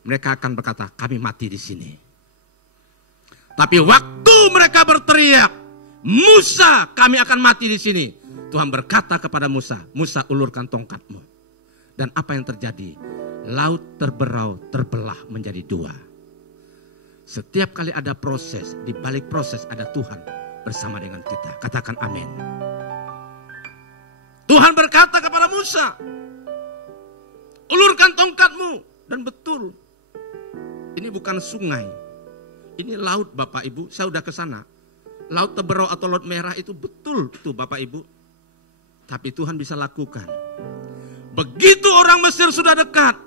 Mereka akan berkata, kami mati di sini. Tapi waktu mereka berteriak, Musa, kami akan mati di sini. Tuhan berkata kepada Musa, Musa ulurkan tongkatmu. Dan apa yang terjadi? Laut terberau, terbelah menjadi dua. Setiap kali ada proses, di balik proses ada Tuhan bersama dengan kita. Katakan amin. Tuhan berkata kepada Musa, ulurkan tongkatmu. Dan betul, ini bukan sungai. Ini laut Bapak Ibu, saya udah ke sana. Laut Teberau atau Laut Merah itu betul tuh Bapak Ibu. Tapi Tuhan bisa lakukan. Begitu orang Mesir sudah dekat,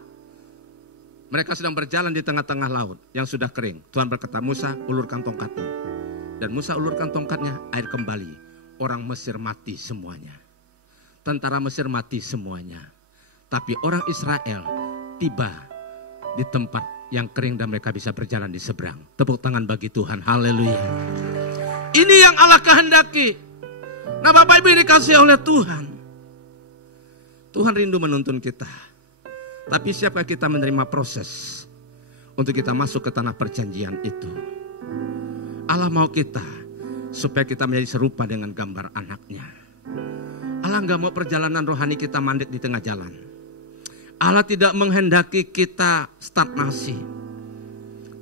mereka sedang berjalan di tengah-tengah laut yang sudah kering. Tuhan berkata, Musa ulurkan tongkatmu. Dan Musa ulurkan tongkatnya, air kembali. Orang Mesir mati semuanya. Tentara Mesir mati semuanya. Tapi orang Israel tiba di tempat yang kering dan mereka bisa berjalan di seberang. Tepuk tangan bagi Tuhan, haleluya. Ini yang Allah kehendaki. Nah Bapak Ibu dikasih oleh Tuhan. Tuhan rindu menuntun kita. Tapi siapkah kita menerima proses untuk kita masuk ke tanah perjanjian itu? Allah mau kita supaya kita menjadi serupa dengan gambar anaknya. Allah gak mau perjalanan rohani kita mandek di tengah jalan. Allah tidak menghendaki kita stagnasi.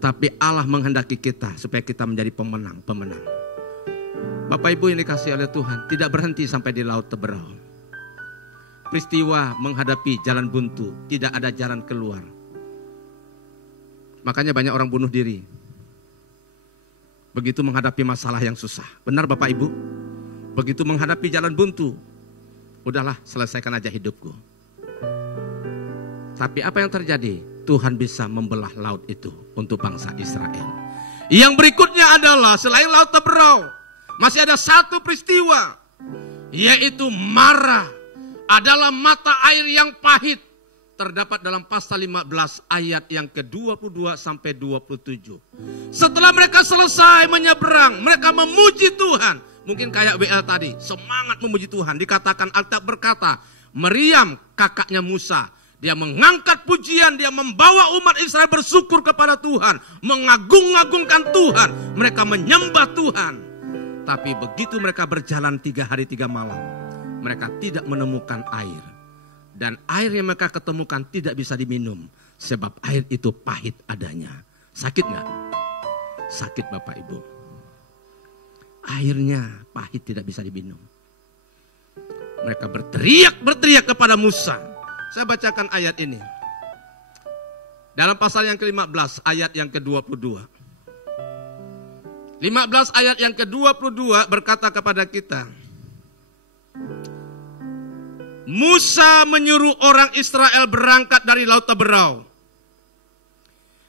Tapi Allah menghendaki kita supaya kita menjadi pemenang-pemenang. Bapak Ibu yang dikasih oleh Tuhan, tidak berhenti sampai di Laut Teberau. Peristiwa menghadapi jalan buntu, tidak ada jalan keluar. Makanya banyak orang bunuh diri. Begitu menghadapi masalah yang susah. Benar Bapak Ibu? Begitu menghadapi jalan buntu, udahlah selesaikan aja hidupku. Tapi apa yang terjadi? Tuhan bisa membelah laut itu untuk bangsa Israel. Yang berikutnya adalah selain Laut Teberau, masih ada satu peristiwa, yaitu Mara adalah mata air yang pahit. Terdapat dalam pasal 15 ayat yang ke-22 sampai 27. Setelah mereka selesai menyeberang, mereka memuji Tuhan. Mungkin kayak WL tadi, semangat memuji Tuhan. Dikatakan Alkitab berkata, Miriam kakaknya Musa, dia mengangkat pujian, dia membawa umat Israel bersyukur kepada Tuhan, mengagung-agungkan Tuhan. Mereka menyembah Tuhan. Tapi begitu mereka berjalan 3 hari 3 malam, mereka tidak menemukan air. Dan air yang mereka ketemukan tidak bisa diminum. Sebab air itu pahit adanya. Sakit gak? Sakit Bapak Ibu. Airnya pahit tidak bisa diminum. Mereka berteriak kepada Musa. Saya bacakan ayat ini. Dalam pasal yang ke-15 ayat yang ke-22. 15 ayat yang ke-22 berkata kepada kita. Musa menyuruh orang Israel berangkat dari Laut Teberau.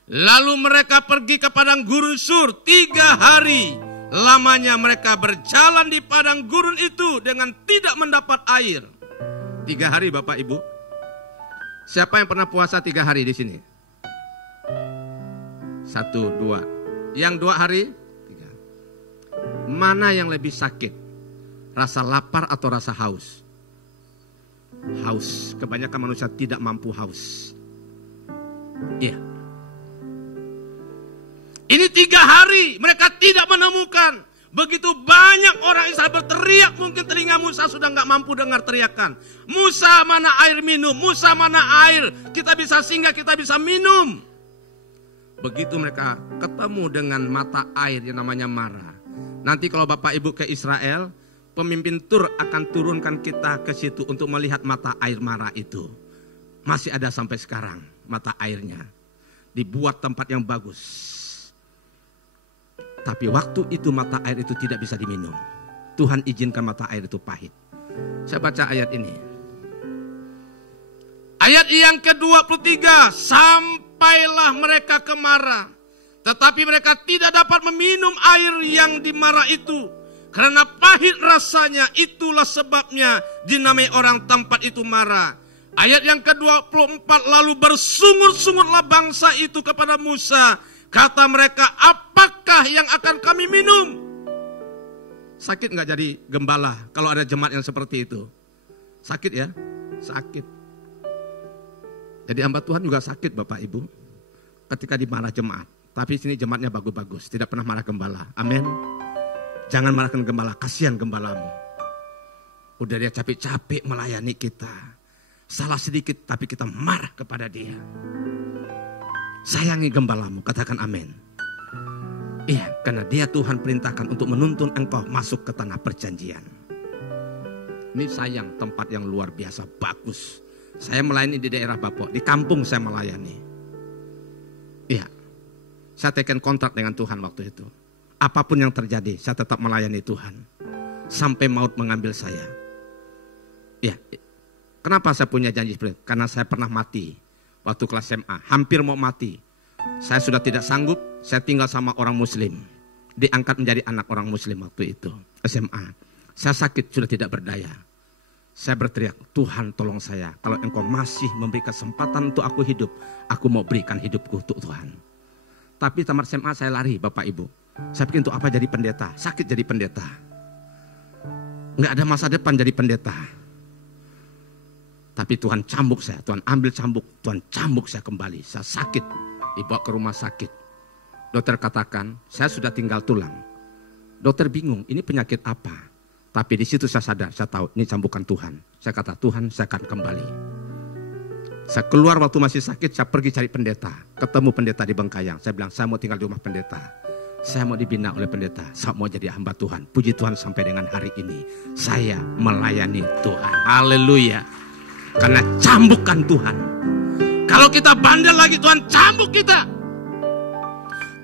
Lalu mereka pergi ke padang gurun Sur. 3 hari lamanya mereka berjalan di padang gurun itu dengan tidak mendapat air. 3 hari Bapak Ibu. Siapa yang pernah puasa 3 hari di sini? 1, 2. Yang 2 hari? 3. Mana yang lebih sakit? Rasa lapar atau rasa haus? Haus. Kebanyakan manusia tidak mampu haus. Iya. Ini 3 hari mereka tidak menemukan. Begitu banyak orang Israel berteriak, mungkin telinga Musa sudah gak mampu dengar teriakan. Musa, mana air minum? Musa, mana air? Kita bisa singgah, kita bisa minum. Begitu mereka ketemu dengan mata air yang namanya Mara. Nanti kalau Bapak Ibu ke Israel, pemimpin tur akan turunkan kita ke situ untuk melihat mata air Mara itu. Masih ada sampai sekarang mata airnya. Dibuat tempat yang bagus. Tapi waktu itu mata air itu tidak bisa diminum. Tuhan izinkan mata air itu pahit. Saya baca ayat ini. Ayat yang ke-23. Sampailah mereka ke Mara. Tetapi mereka tidak dapat meminum air yang di Mara itu. Karena pahit rasanya, itulah sebabnya dinamai orang tempat itu Mara. Ayat yang ke-24, lalu bersungut-sungutlah bangsa itu kepada Musa. Kata mereka, apakah yang akan kami minum? Sakit gak jadi gembala kalau ada jemaat yang seperti itu? Sakit ya? Sakit. Jadi hamba Tuhan juga sakit Bapak Ibu. Ketika dimarah jemaat. Tapi sini jemaatnya bagus-bagus, tidak pernah marah gembala. Amin. Jangan marahkan gembala, kasihan gembalamu. Udah dia capek-capek melayani kita. Salah sedikit tapi kita marah kepada dia. Sayangi gembalamu, katakan amin. Iya, karena dia Tuhan perintahkan untuk menuntun engkau masuk ke tanah perjanjian. Ini sayang, tempat yang luar biasa, bagus. Saya melayani di daerah Bapok, di kampung saya melayani. Iya. Saya tekan kontrak dengan Tuhan waktu itu. Apapun yang terjadi, saya tetap melayani Tuhan. Sampai maut mengambil saya. Ya, kenapa saya punya janji seperti itu? Karena saya pernah mati waktu kelas SMA. Hampir mau mati. Saya sudah tidak sanggup, saya tinggal sama orang Muslim. Diangkat menjadi anak orang Muslim waktu itu, SMA. Saya sakit, sudah tidak berdaya. Saya berteriak, Tuhan tolong saya. Kalau engkau masih memberi kesempatan untuk aku hidup, aku mau berikan hidupku untuk Tuhan. Tapi tamat SMA saya lari, Bapak Ibu. Saya pikir untuk apa jadi pendeta? Sakit jadi pendeta. Nggak ada masa depan jadi pendeta. Tapi Tuhan cambuk saya, Tuhan ambil cambuk, Tuhan cambuk saya kembali. Saya sakit, dibawa ke rumah sakit. Dokter katakan, saya sudah tinggal tulang. Dokter bingung, ini penyakit apa? Tapi di situ saya sadar, saya tahu ini cambukan Tuhan. Saya kata, Tuhan saya akan kembali. Saya keluar waktu masih sakit, saya pergi cari pendeta. Ketemu pendeta di Bengkayang. Saya bilang, saya mau tinggal di rumah pendeta. Saya mau dibina oleh pendeta. Saya mau jadi hamba Tuhan. Puji Tuhan sampai dengan hari ini. Saya melayani Tuhan. Haleluya. Karena cambukan Tuhan. Kalau kita bandel lagi, Tuhan cambuk kita.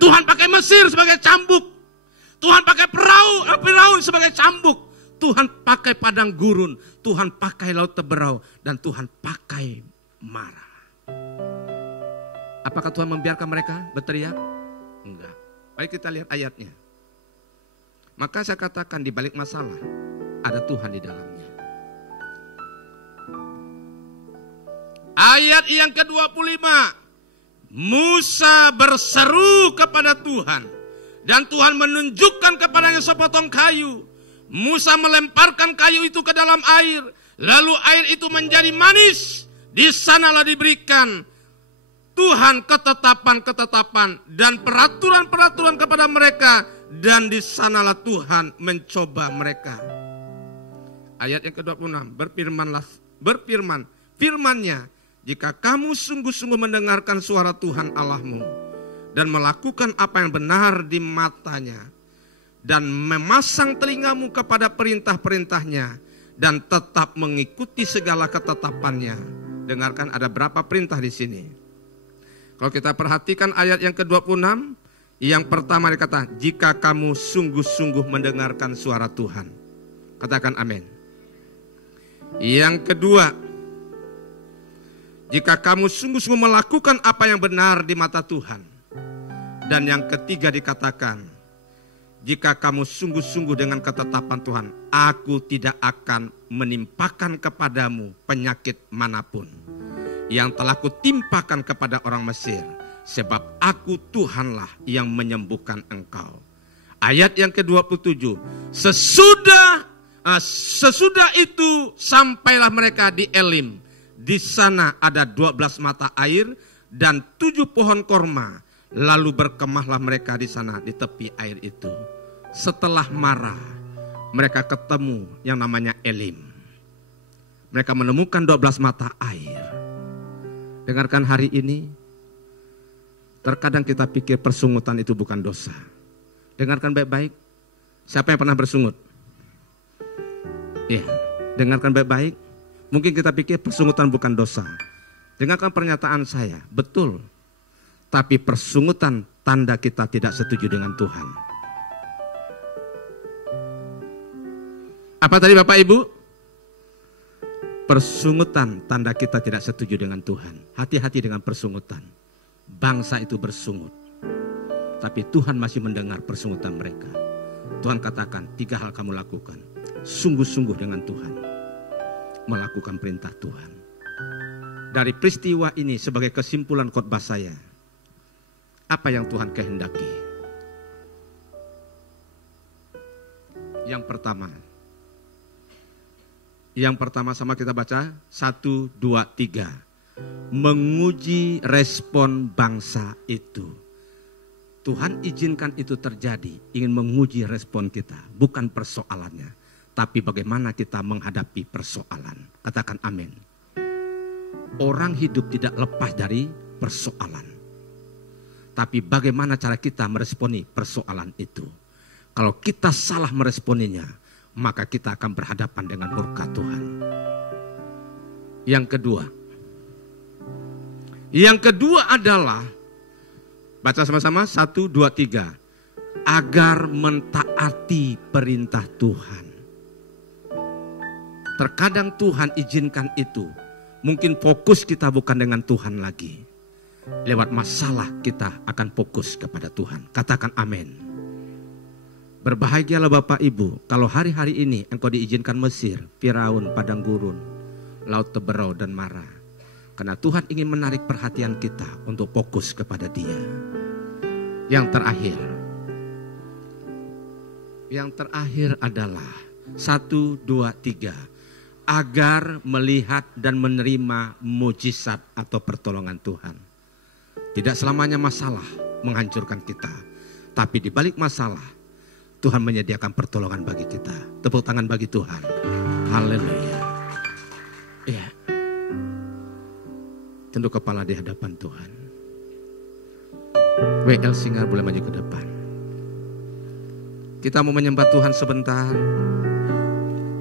Tuhan pakai Mesir sebagai cambuk. Tuhan pakai Firaun sebagai cambuk. Tuhan pakai padang gurun, Tuhan pakai laut teberau, dan Tuhan pakai marah. Apakah Tuhan membiarkan mereka berteriak? Enggak. Baik, kita lihat ayatnya. Maka saya katakan di balik masalah ada Tuhan di dalamnya. Ayat yang ke-25. Musa berseru kepada Tuhan, dan Tuhan menunjukkan kepadanya sepotong kayu. Musa melemparkan kayu itu ke dalam air, lalu air itu menjadi manis. Di sanalah diberikan Tuhan ketetapan-ketetapan dan peraturan-peraturan kepada mereka, dan di sanalah Tuhan mencoba mereka. Ayat yang ke-26, firman-Nya, jika kamu sungguh-sungguh mendengarkan suara Tuhan Allahmu dan melakukan apa yang benar di matanya, dan memasang telingamu kepada perintah-perintahnya, dan tetap mengikuti segala ketetapannya. Dengarkan, ada berapa perintah di sini? Kalau kita perhatikan ayat yang ke-26, yang pertama dikata, jika kamu sungguh-sungguh mendengarkan suara Tuhan. Katakan amin. Yang kedua, jika kamu sungguh-sungguh melakukan apa yang benar di mata Tuhan. Dan yang ketiga dikatakan, jika kamu sungguh-sungguh dengan ketetapan Tuhan, aku tidak akan menimpakan kepadamu penyakit manapun yang telah kutimpakan kepada orang Mesir, sebab aku Tuhanlah yang menyembuhkan engkau. Ayat yang ke-27, sesudah itu sampailah mereka di Elim. Di sana ada 12 mata air dan 7 pohon korma. Lalu berkemahlah mereka di sana di tepi air itu. Setelah marah, mereka ketemu yang namanya Elim. Mereka menemukan 12 mata air. Dengarkan hari ini, terkadang kita pikir persungutan itu bukan dosa. Dengarkan baik-baik, siapa yang pernah bersungut? Ya, dengarkan baik-baik. Mungkin kita pikir persungutan bukan dosa. Dengarkan pernyataan saya, betul. Tapi persungutan tanda kita tidak setuju dengan Tuhan. Apa tadi Bapak Ibu? Persungutan tanda kita tidak setuju dengan Tuhan. Hati-hati dengan persungutan. Bangsa itu bersungut, tapi Tuhan masih mendengar persungutan mereka. Tuhan katakan 3 hal kamu lakukan. Sungguh-sungguh dengan Tuhan, melakukan perintah Tuhan. Dari peristiwa ini sebagai kesimpulan khotbah saya, apa yang Tuhan kehendaki? Yang pertama sama kita baca 1, 2, 3. Menguji respon bangsa itu. Tuhan izinkan itu terjadi, ingin menguji respon kita, bukan persoalannya, tapi bagaimana kita menghadapi persoalan. Katakan amin. Orang hidup tidak lepas dari persoalan, tapi bagaimana cara kita meresponi persoalan itu. Kalau kita salah meresponinya, maka kita akan berhadapan dengan murka Tuhan. Yang kedua adalah Baca sama-sama, 1, 2, 3. Agar mentaati perintah Tuhan. Terkadang Tuhan izinkan itu. Mungkin fokus kita bukan dengan Tuhan lagi. Lewat masalah kita akan fokus kepada Tuhan. Katakan amin. Berbahagialah Bapak Ibu kalau hari-hari ini engkau diizinkan Mesir, Firaun, padang gurun, laut Teberau dan Mara. Karena Tuhan ingin menarik perhatian kita untuk fokus kepada Dia. Yang terakhir adalah 1, 2, 3. Agar melihat dan menerima mujizat atau pertolongan Tuhan. Tidak selamanya masalah menghancurkan kita. Tapi di balik masalah, Tuhan menyediakan pertolongan bagi kita. Tepuk tangan bagi Tuhan. Haleluya. Ya. Tunduk kepala di hadapan Tuhan. WL Singar boleh maju ke depan. Kita mau menyembah Tuhan sebentar.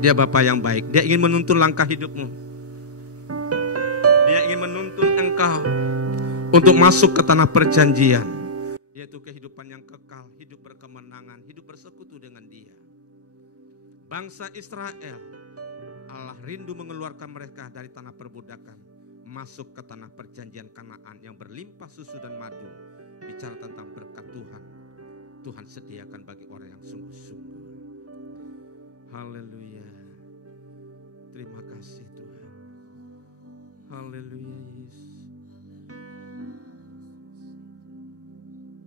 Dia Bapa yang baik. Dia ingin menuntun langkah hidupmu. Dia ingin menuntun engkau untuk masuk ke tanah perjanjian. Yaitu kehidupan yang kekal, hidup berkemenangan, hidup bersekutu dengan Dia. Bangsa Israel, Allah rindu mengeluarkan mereka dari tanah perbudakan. Masuk ke tanah perjanjian Kanaan yang berlimpah susu dan madu. Bicara tentang berkat Tuhan. Tuhan sediakan bagi orang yang sungguh-sungguh. Haleluya. Terima kasih Tuhan. Haleluya Yesus.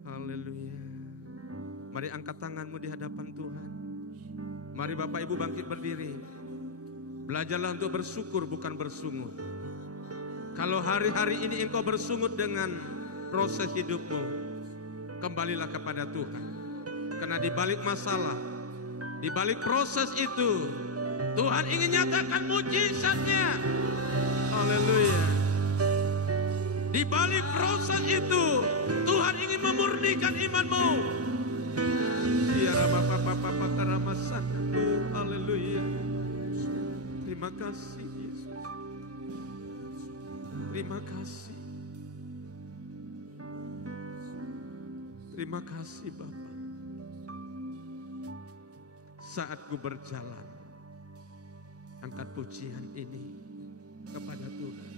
Haleluya. Mari angkat tanganmu di hadapan Tuhan. Mari Bapak Ibu bangkit berdiri. Belajarlah untuk bersyukur bukan bersungut. Kalau hari-hari ini engkau bersungut dengan proses hidupmu, kembalilah kepada Tuhan. Karena di balik masalah, di balik proses itu, Tuhan ingin nyatakan mujizatnya. Haleluya. Di balik proses itu, Tuhan ingin memurnikan imanmu. Haleluya. Terima kasih Yesus. Terima kasih. Terima kasih Bapa. Saat ku berjalan, angkat pujian ini kepada Tuhan.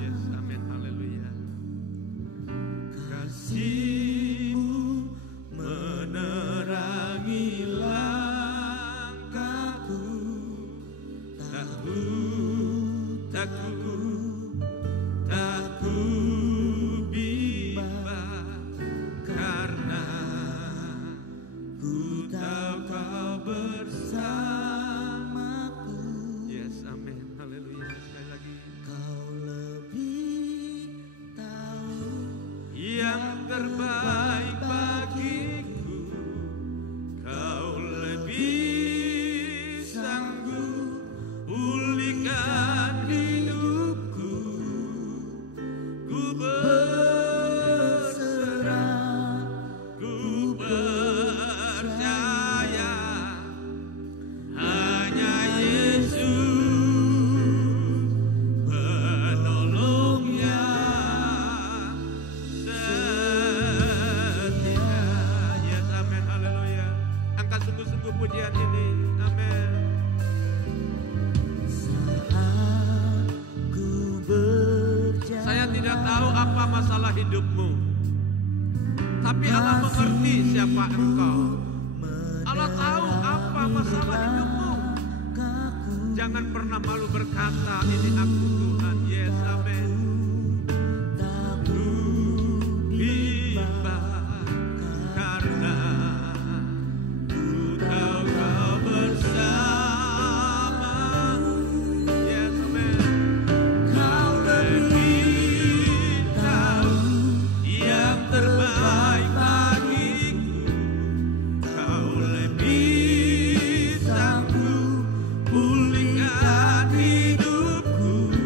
Yes, amin, haleluya. Kasih-Mu menerangi langkahku, takut bimbang karena ku tahu Kau bersamaku. Yes, amin, haleluya. Sekali lagi. Kau lebih tahu yang terbaik bagiku. Kau lebih sanggup pulihkan hidupku. Ku berserah, ku percaya hanya Yesus penolong yang setia. Yes, amin, haleluya. Angkat sungguh-sungguh pujian ini, amin. Saya tidak tahu apa masalah hidupmu, tapi Allah mengerti siapa engkau. Allah tahu apa masalah hidupmu. Jangan pernah malu berkata, ini aku Tuhan. Yes, amin. Bimbang karena ku tahu Kau bersama. Yes, amin. Kau lebih tahu yang terbaik bagiku. Kau lebih sanggup pulihkan hidupku.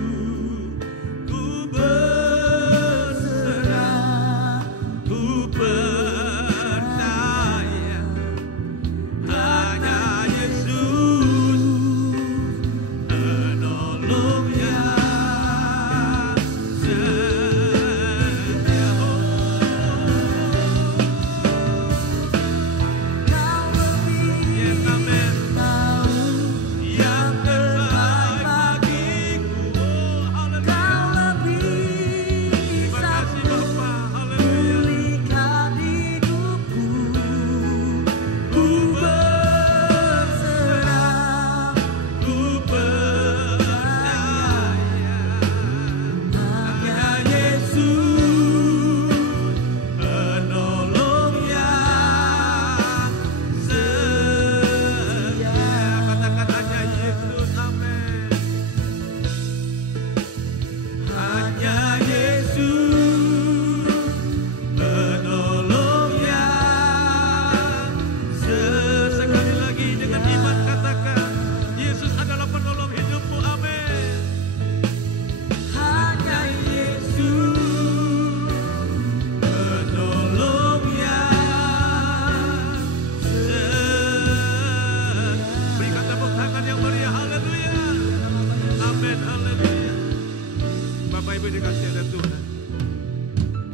Bapak Ibu dikasih oleh Tuhan,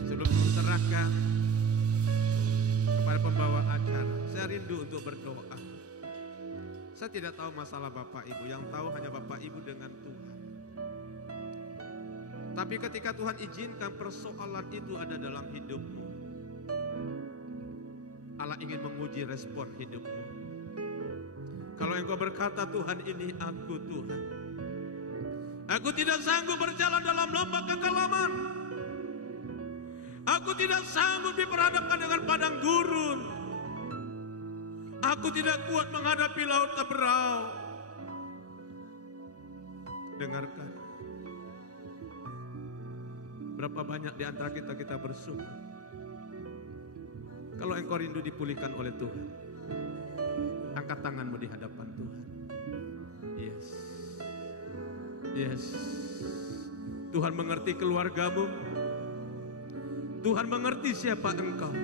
sebelum serahkan kepada pembawa acara, saya rindu untuk berdoa. Saya tidak tahu masalah Bapak Ibu, yang tahu hanya Bapak Ibu dengan Tuhan. Tapi ketika Tuhan izinkan persoalan itu ada dalam hidupmu, Allah ingin menguji respon hidupmu. Kalau engkau berkata, Tuhan ini aku Tuhan, aku tidak sanggup berjalan dalam lembah kekelaman, aku tidak sanggup diperhadapkan dengan padang gurun, aku tidak kuat menghadapi laut teberau. Dengarkan, berapa banyak di antara kita bersyukur kalau engkau rindu dipulihkan oleh Tuhan. Angkat tanganmu di hadapan Tuhan. Yes. Yes. Tuhan mengerti keluargamu. Tuhan mengerti siapa engkau.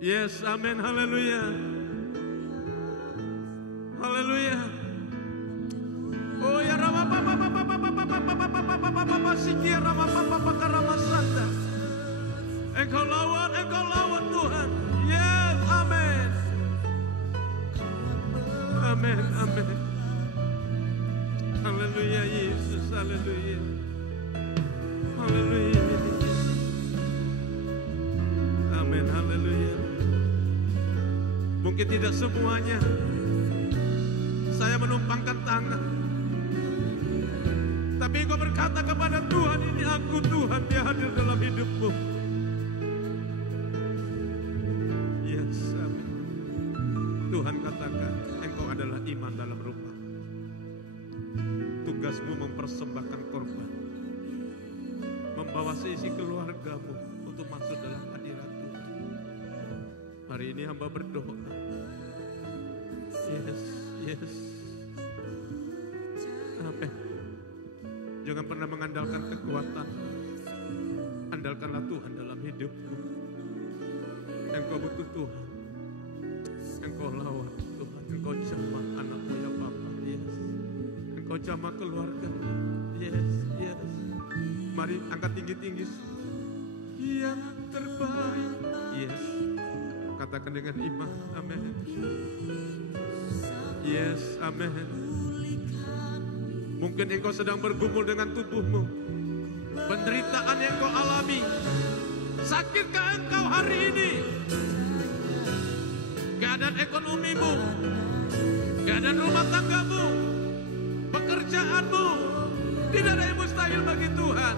Yes, amin, haleluya. Haleluya. Oh ya Rama Papa Sikia Rama Papa Rama Santa. Engkau lawan Tuhan. Yes, amin. Amin, amin. Haleluya Yesus, haleluya. Haleluya. Amin, haleluya. Mungkin tidak semuanya saya menumpangkan tangan, tapi engkau berkata kepada Tuhan, ini aku Tuhan, dia hadir dalam hidupmu. Yes, amin. Tuhan katakan, engkau adalah iman dalam rupa. Tugasmu mempersembahkan korban, membawa seisi keluargamu untuk masuk dalam hadirat Tuhan. Hari ini hamba berdoa. Yes, yes. Amin. Jangan pernah mengandalkan kekuatan. Andalkanlah Tuhan dalam hidupmu. Engkau butuh Tuhan. Engkau lawan Tuhan. Engkau jamah anakmu ya Bapa. Yes. Engkau jamah keluarga. Yes, yes. Mari angkat tinggi-tinggi. Yang terbaik. Yes. Katakan dengan iman. Amin. Yes, amin. Mungkin engkau sedang bergumul dengan tubuhmu. Penderitaan yang engkau alami. Sakitkah engkau hari ini? Keadaan ekonomimu, keadaan rumah tanggamu, pekerjaanmu, tidak ada yang mustahil bagi Tuhan.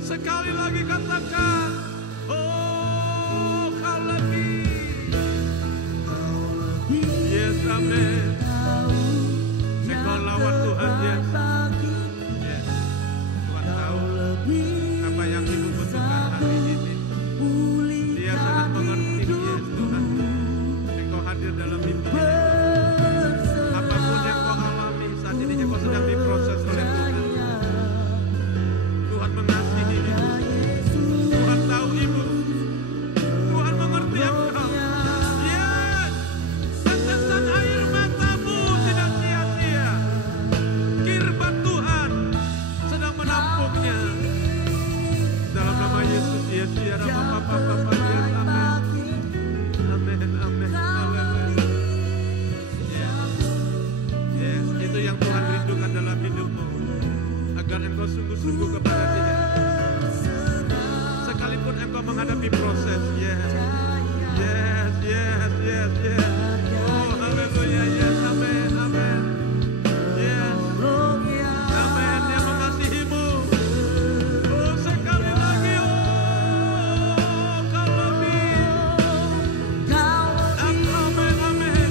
Sekali lagi katakan, oh kau lebih. Yes, amin. Engkau lawan Tuhan, yes. Yes. Tuhan tahu apa yang ibu butuhkan hari ini. Dia sangat mengerti, yes Tuhan. Engkau hadir dalam hidup ini. Apapun yang kau alami saat ini, engkau sedang diproses oleh Tuhan. Tuhan mengasihi ibu. Tuhan tahu ibu. Tuhan mengerti engkau. Yes. Tetesan air matamu tidak sia-sia. Kirbat Tuhan sedang menampungnya. Dalam nama Yesus, yes, ya Rama Papa, yes, amin. Amin, amin, haleluya. Yes. Yes, itu yang Tuhan rindukan dalam hidupmu. Agar engkau sungguh-sungguh kepada Dia. Sekalipun engkau menghadapi proses, yes. Yes, yes, yes, yes. Oh, haleluya, yes, amin, amin. Yes. Amin, Dia mengasihimu. Oh, sekali lagi, oh, kau lebih. Amin, amin, amin.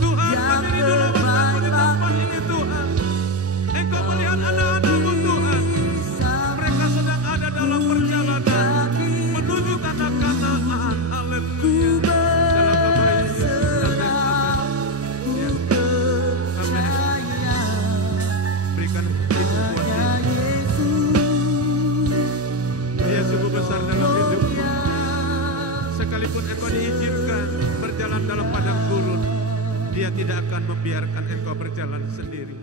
Tuhan, kami rindulah Bapa di tempat ini, Tuhan. Engkau melihat anak-anak-Mu, Tuhan. Mereka sedang ada dalam perjalanan menuju tanah Kanaan. Haleluya. Dalam nama Yesus. Amin, amin. Ya. Amin. Berikan Yesus buat Dia sungguh besar dalam hidupmu. Sekalipun engkau diizinkan berjalan dalam padang gurun, Dia tidak akan membiarkan engkau berjalan sendiri.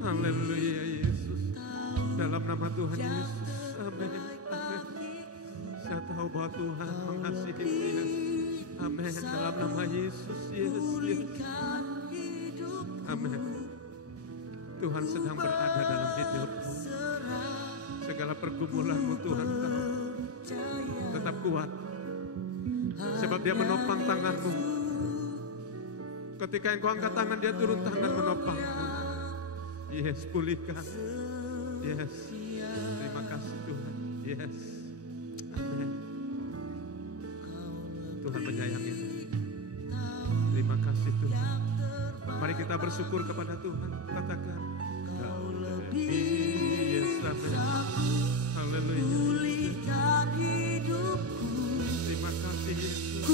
Haleluya Yesus. Dalam nama Tuhan Yesus. Amin. Amin. Saya tahu bahwa Tuhan mengasihi dia. Amin. Dalam nama Yesus. Yes, yes. Amin. Tuhan sedang berada dalam hidupmu. Segala pergumulanmu Tuhan tahu. Tetap kuat. Sebab dia menopang tanganmu. Ketika engkau angkat tangan, dia turun tangan menopangmu. Yes, pulihkan. Yes. Terima kasih Tuhan. Yes. Amin. Tuhan menyayangi. Terima kasih Tuhan. Mari kita bersyukur kepada Tuhan. Katakan. Kau lebih. Yes, amin. Haleluya. Terima kasih Yesus.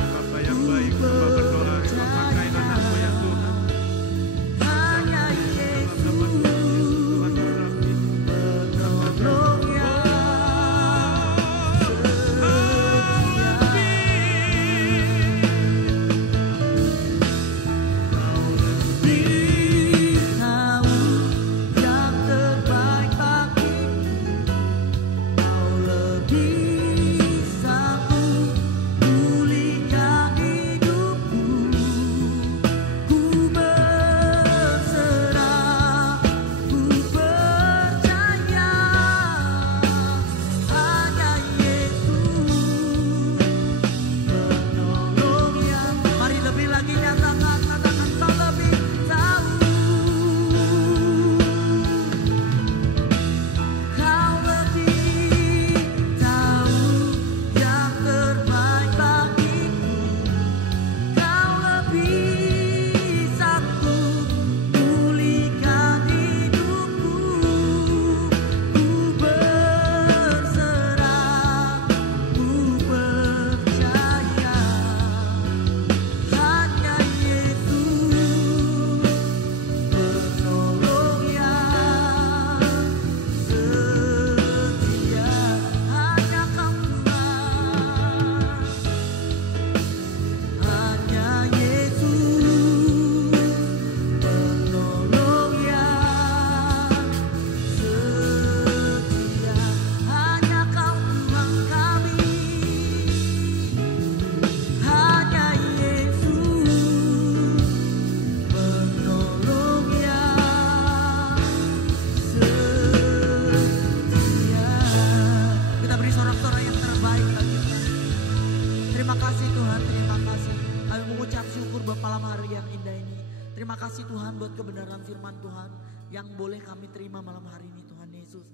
Bapa yang baik, Bapa berdoa, Bapa pakailah nama ya Tuhan. Hanya Yesus. Tuhan berarti. Kebenaran firman Tuhan yang boleh kami terima malam hari ini Tuhan Yesus.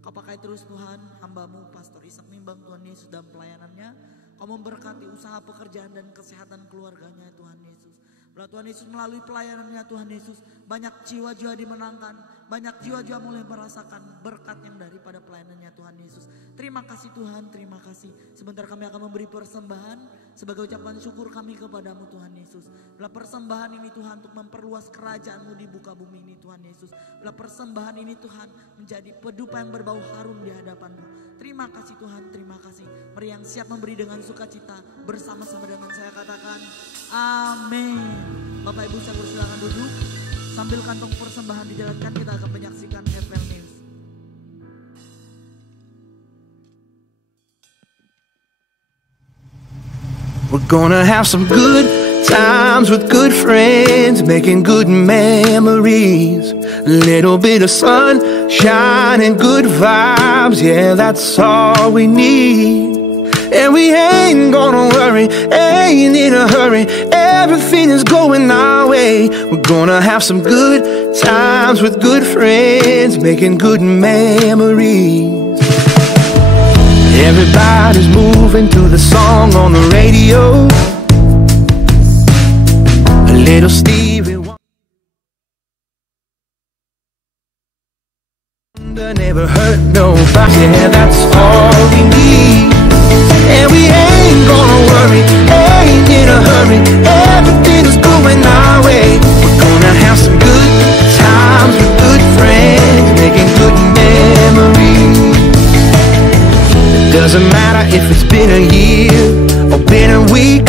Kau pakai terus Tuhan hamba-Mu Pastor Ishak Mimbang Tuhan Yesus dalam pelayanannya. Kau memberkati usaha pekerjaan dan kesehatan keluarganya Tuhan Yesus. Tuhan Yesus melalui pelayanannya Tuhan Yesus banyak jiwa-jiwa dimenangkan. Banyak jiwa-jiwa mulai merasakan berkat yang daripada pelayanannya Tuhan Yesus. Terima kasih Tuhan, terima kasih. Sebentar kami akan memberi persembahan sebagai ucapan syukur kami kepadamu Tuhan Yesus. Bila persembahan ini Tuhan untuk memperluas kerajaan-Mu di muka bumi ini Tuhan Yesus. Bila persembahan ini Tuhan menjadi pedupa yang berbau harum di hadapan-Mu. Terima kasih Tuhan, terima kasih. Mari yang siap memberi dengan sukacita bersama-sama dengan saya katakan amin. Bapak Ibu saya persilakan duduk. Sambil kantong persembahan dijalankan, kita akan menyaksikan FL News. We're gonna have some good times with good friends, making good memories. A little bit of sunshine and good vibes, yeah, that's all we need. And we ain't gonna worry, ain't in a hurry, everything is going our way. We're gonna have some good times with good friends, making good memories. Everybody's moving to the song on the radio. A little Stevie Wonder never hurt nobody, yeah, that's all we need. And we ain't gonna worry, ain't in a hurry, everything is going our way. We're gonna have some good times with good friends, making good memories. It doesn't matter if it's been a year or been a week,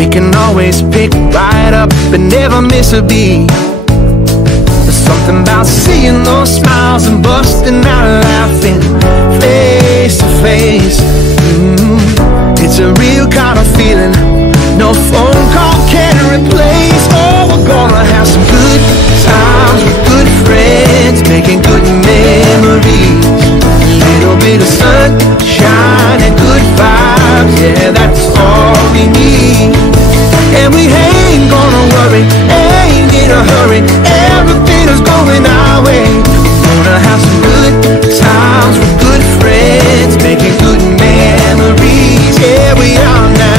we can always pick right light up and never miss a beat. There's something about seeing those smiles and busting out laughing face to face. It's a real kind of feeling no phone call can replace. Oh, we're gonna have some good times with good friends, making good memories. A little bit of sunshine and good vibes, yeah, that's all we need. And we ain't gonna worry, ain't in a hurry, everything is going our way. Gonna have some good times with good friends, making good memories, yeah, we are now.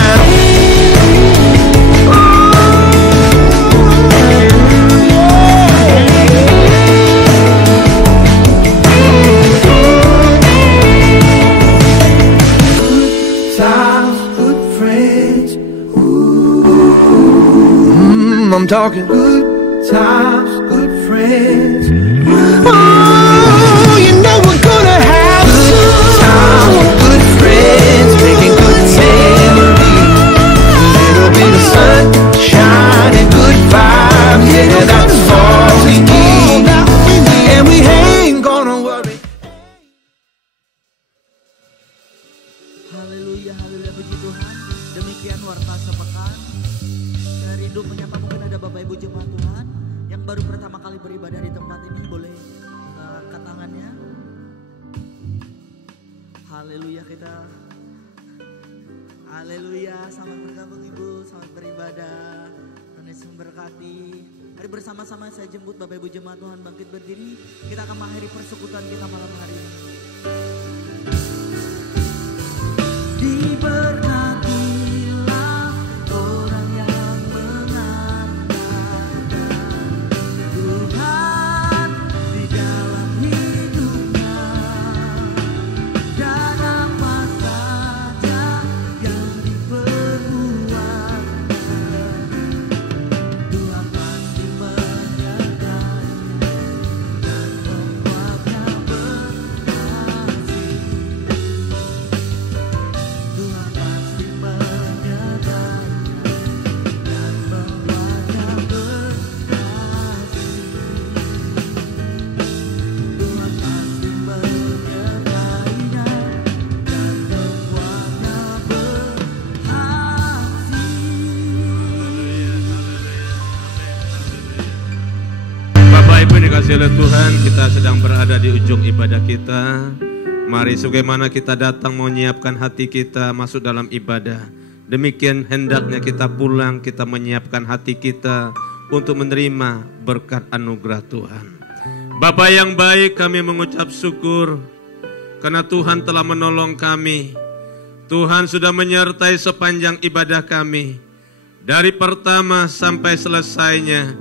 I'm talking good times, good friends. Oh, you know we're gonna have good times with good friends, making good memories. A little bit of sunshine and good vibes, yeah, that's all we need. And we ain't gonna worry. Haleluya, haleluya, puji Tuhan. Demikian warta sepekan. Saya rindu menyapa, mungkin ada Bapak Ibu jemaat Tuhan yang baru pertama kali beribadah di tempat ini, boleh angkat tangannya. Haleluya, kita haleluya, selamat bergabung Ibu, selamat beribadah. Tuhan Yesus memberkati. Mari bersama-sama saya jemput Bapak Ibu jemaat Tuhan bangkit berdiri. Kita akan mengakhiri persekutuan kita malam hari ini. Diberkatilah orang yang mengandalkan Tuhan di dalam hidupnya, dan apa saja yang diperbuatnya, Tuhan pasti menyertainya dan membuatnya berhasil. Tuhan pasti menyertainya dan membuatnya berhasil. Tuhan pasti menyertainya dan membuatnya berhasil. Bapak Ibu dikasih oleh Tuhan, kita sedang berada di ujung ibadah kita. Mari sebagaimana kita datang menyiapkan hati kita masuk dalam ibadah, demikian hendaknya kita pulang, kita menyiapkan hati kita untuk menerima berkat anugerah Tuhan. Bapa yang baik, kami mengucap syukur karena Tuhan telah menolong kami. Tuhan sudah menyertai sepanjang ibadah kami. Dari pertama sampai selesainya,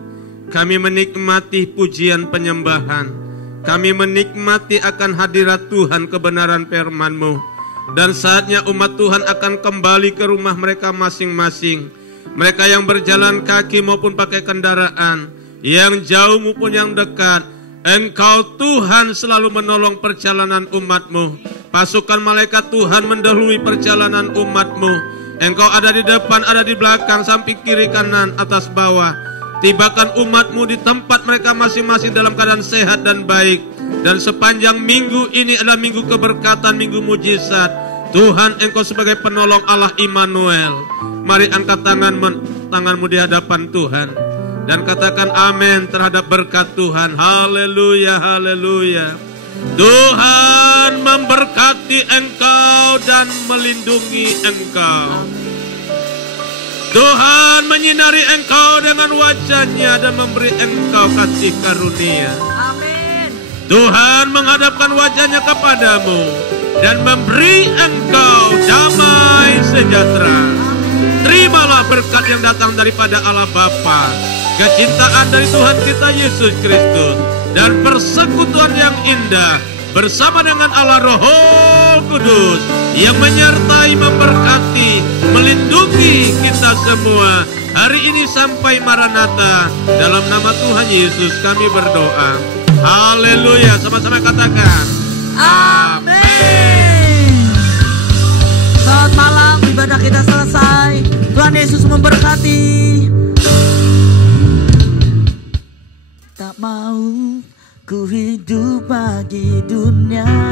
kami menikmati pujian penyembahan. Kami menikmati akan hadirat Tuhan, kebenaran firman-Mu. Dan saatnya umat Tuhan akan kembali ke rumah mereka masing-masing. Mereka yang berjalan kaki maupun pakai kendaraan, yang jauh maupun yang dekat, Engkau Tuhan selalu menolong perjalanan umat-Mu. Pasukan malaikat Tuhan mendahului perjalanan umat-Mu. Engkau ada di depan, ada di belakang, samping kiri kanan, atas bawah. Tibakan umat-Mu di tempat mereka masing-masing dalam keadaan sehat dan baik. Dan sepanjang minggu ini adalah minggu keberkatan, minggu mujizat. Tuhan, Engkau sebagai penolong Allah Immanuel. Mari angkat tanganmu di hadapan Tuhan dan katakan amin terhadap berkat Tuhan. Haleluya, haleluya. Tuhan memberkati engkau dan melindungi engkau. Tuhan menyinari engkau dengan wajah-Nya dan memberi engkau kasih karunia. Amin. Tuhan menghadapkan wajah-Nya kepadamu dan memberi engkau damai sejahtera. Terimalah berkat yang datang daripada Allah Bapa, kecintaan dari Tuhan kita Yesus Kristus, dan persekutuan yang indah bersama dengan Allah Roh Kudus yang menyertai, memberkati, melindungi kita semua hari ini sampai Maranatha. Dalam nama Tuhan Yesus kami berdoa. Haleluya. Sama-sama katakan amin. Selamat malam, ibadah kita selesai. Tuhan Yesus memberkati. Ku hidup bagi dunia.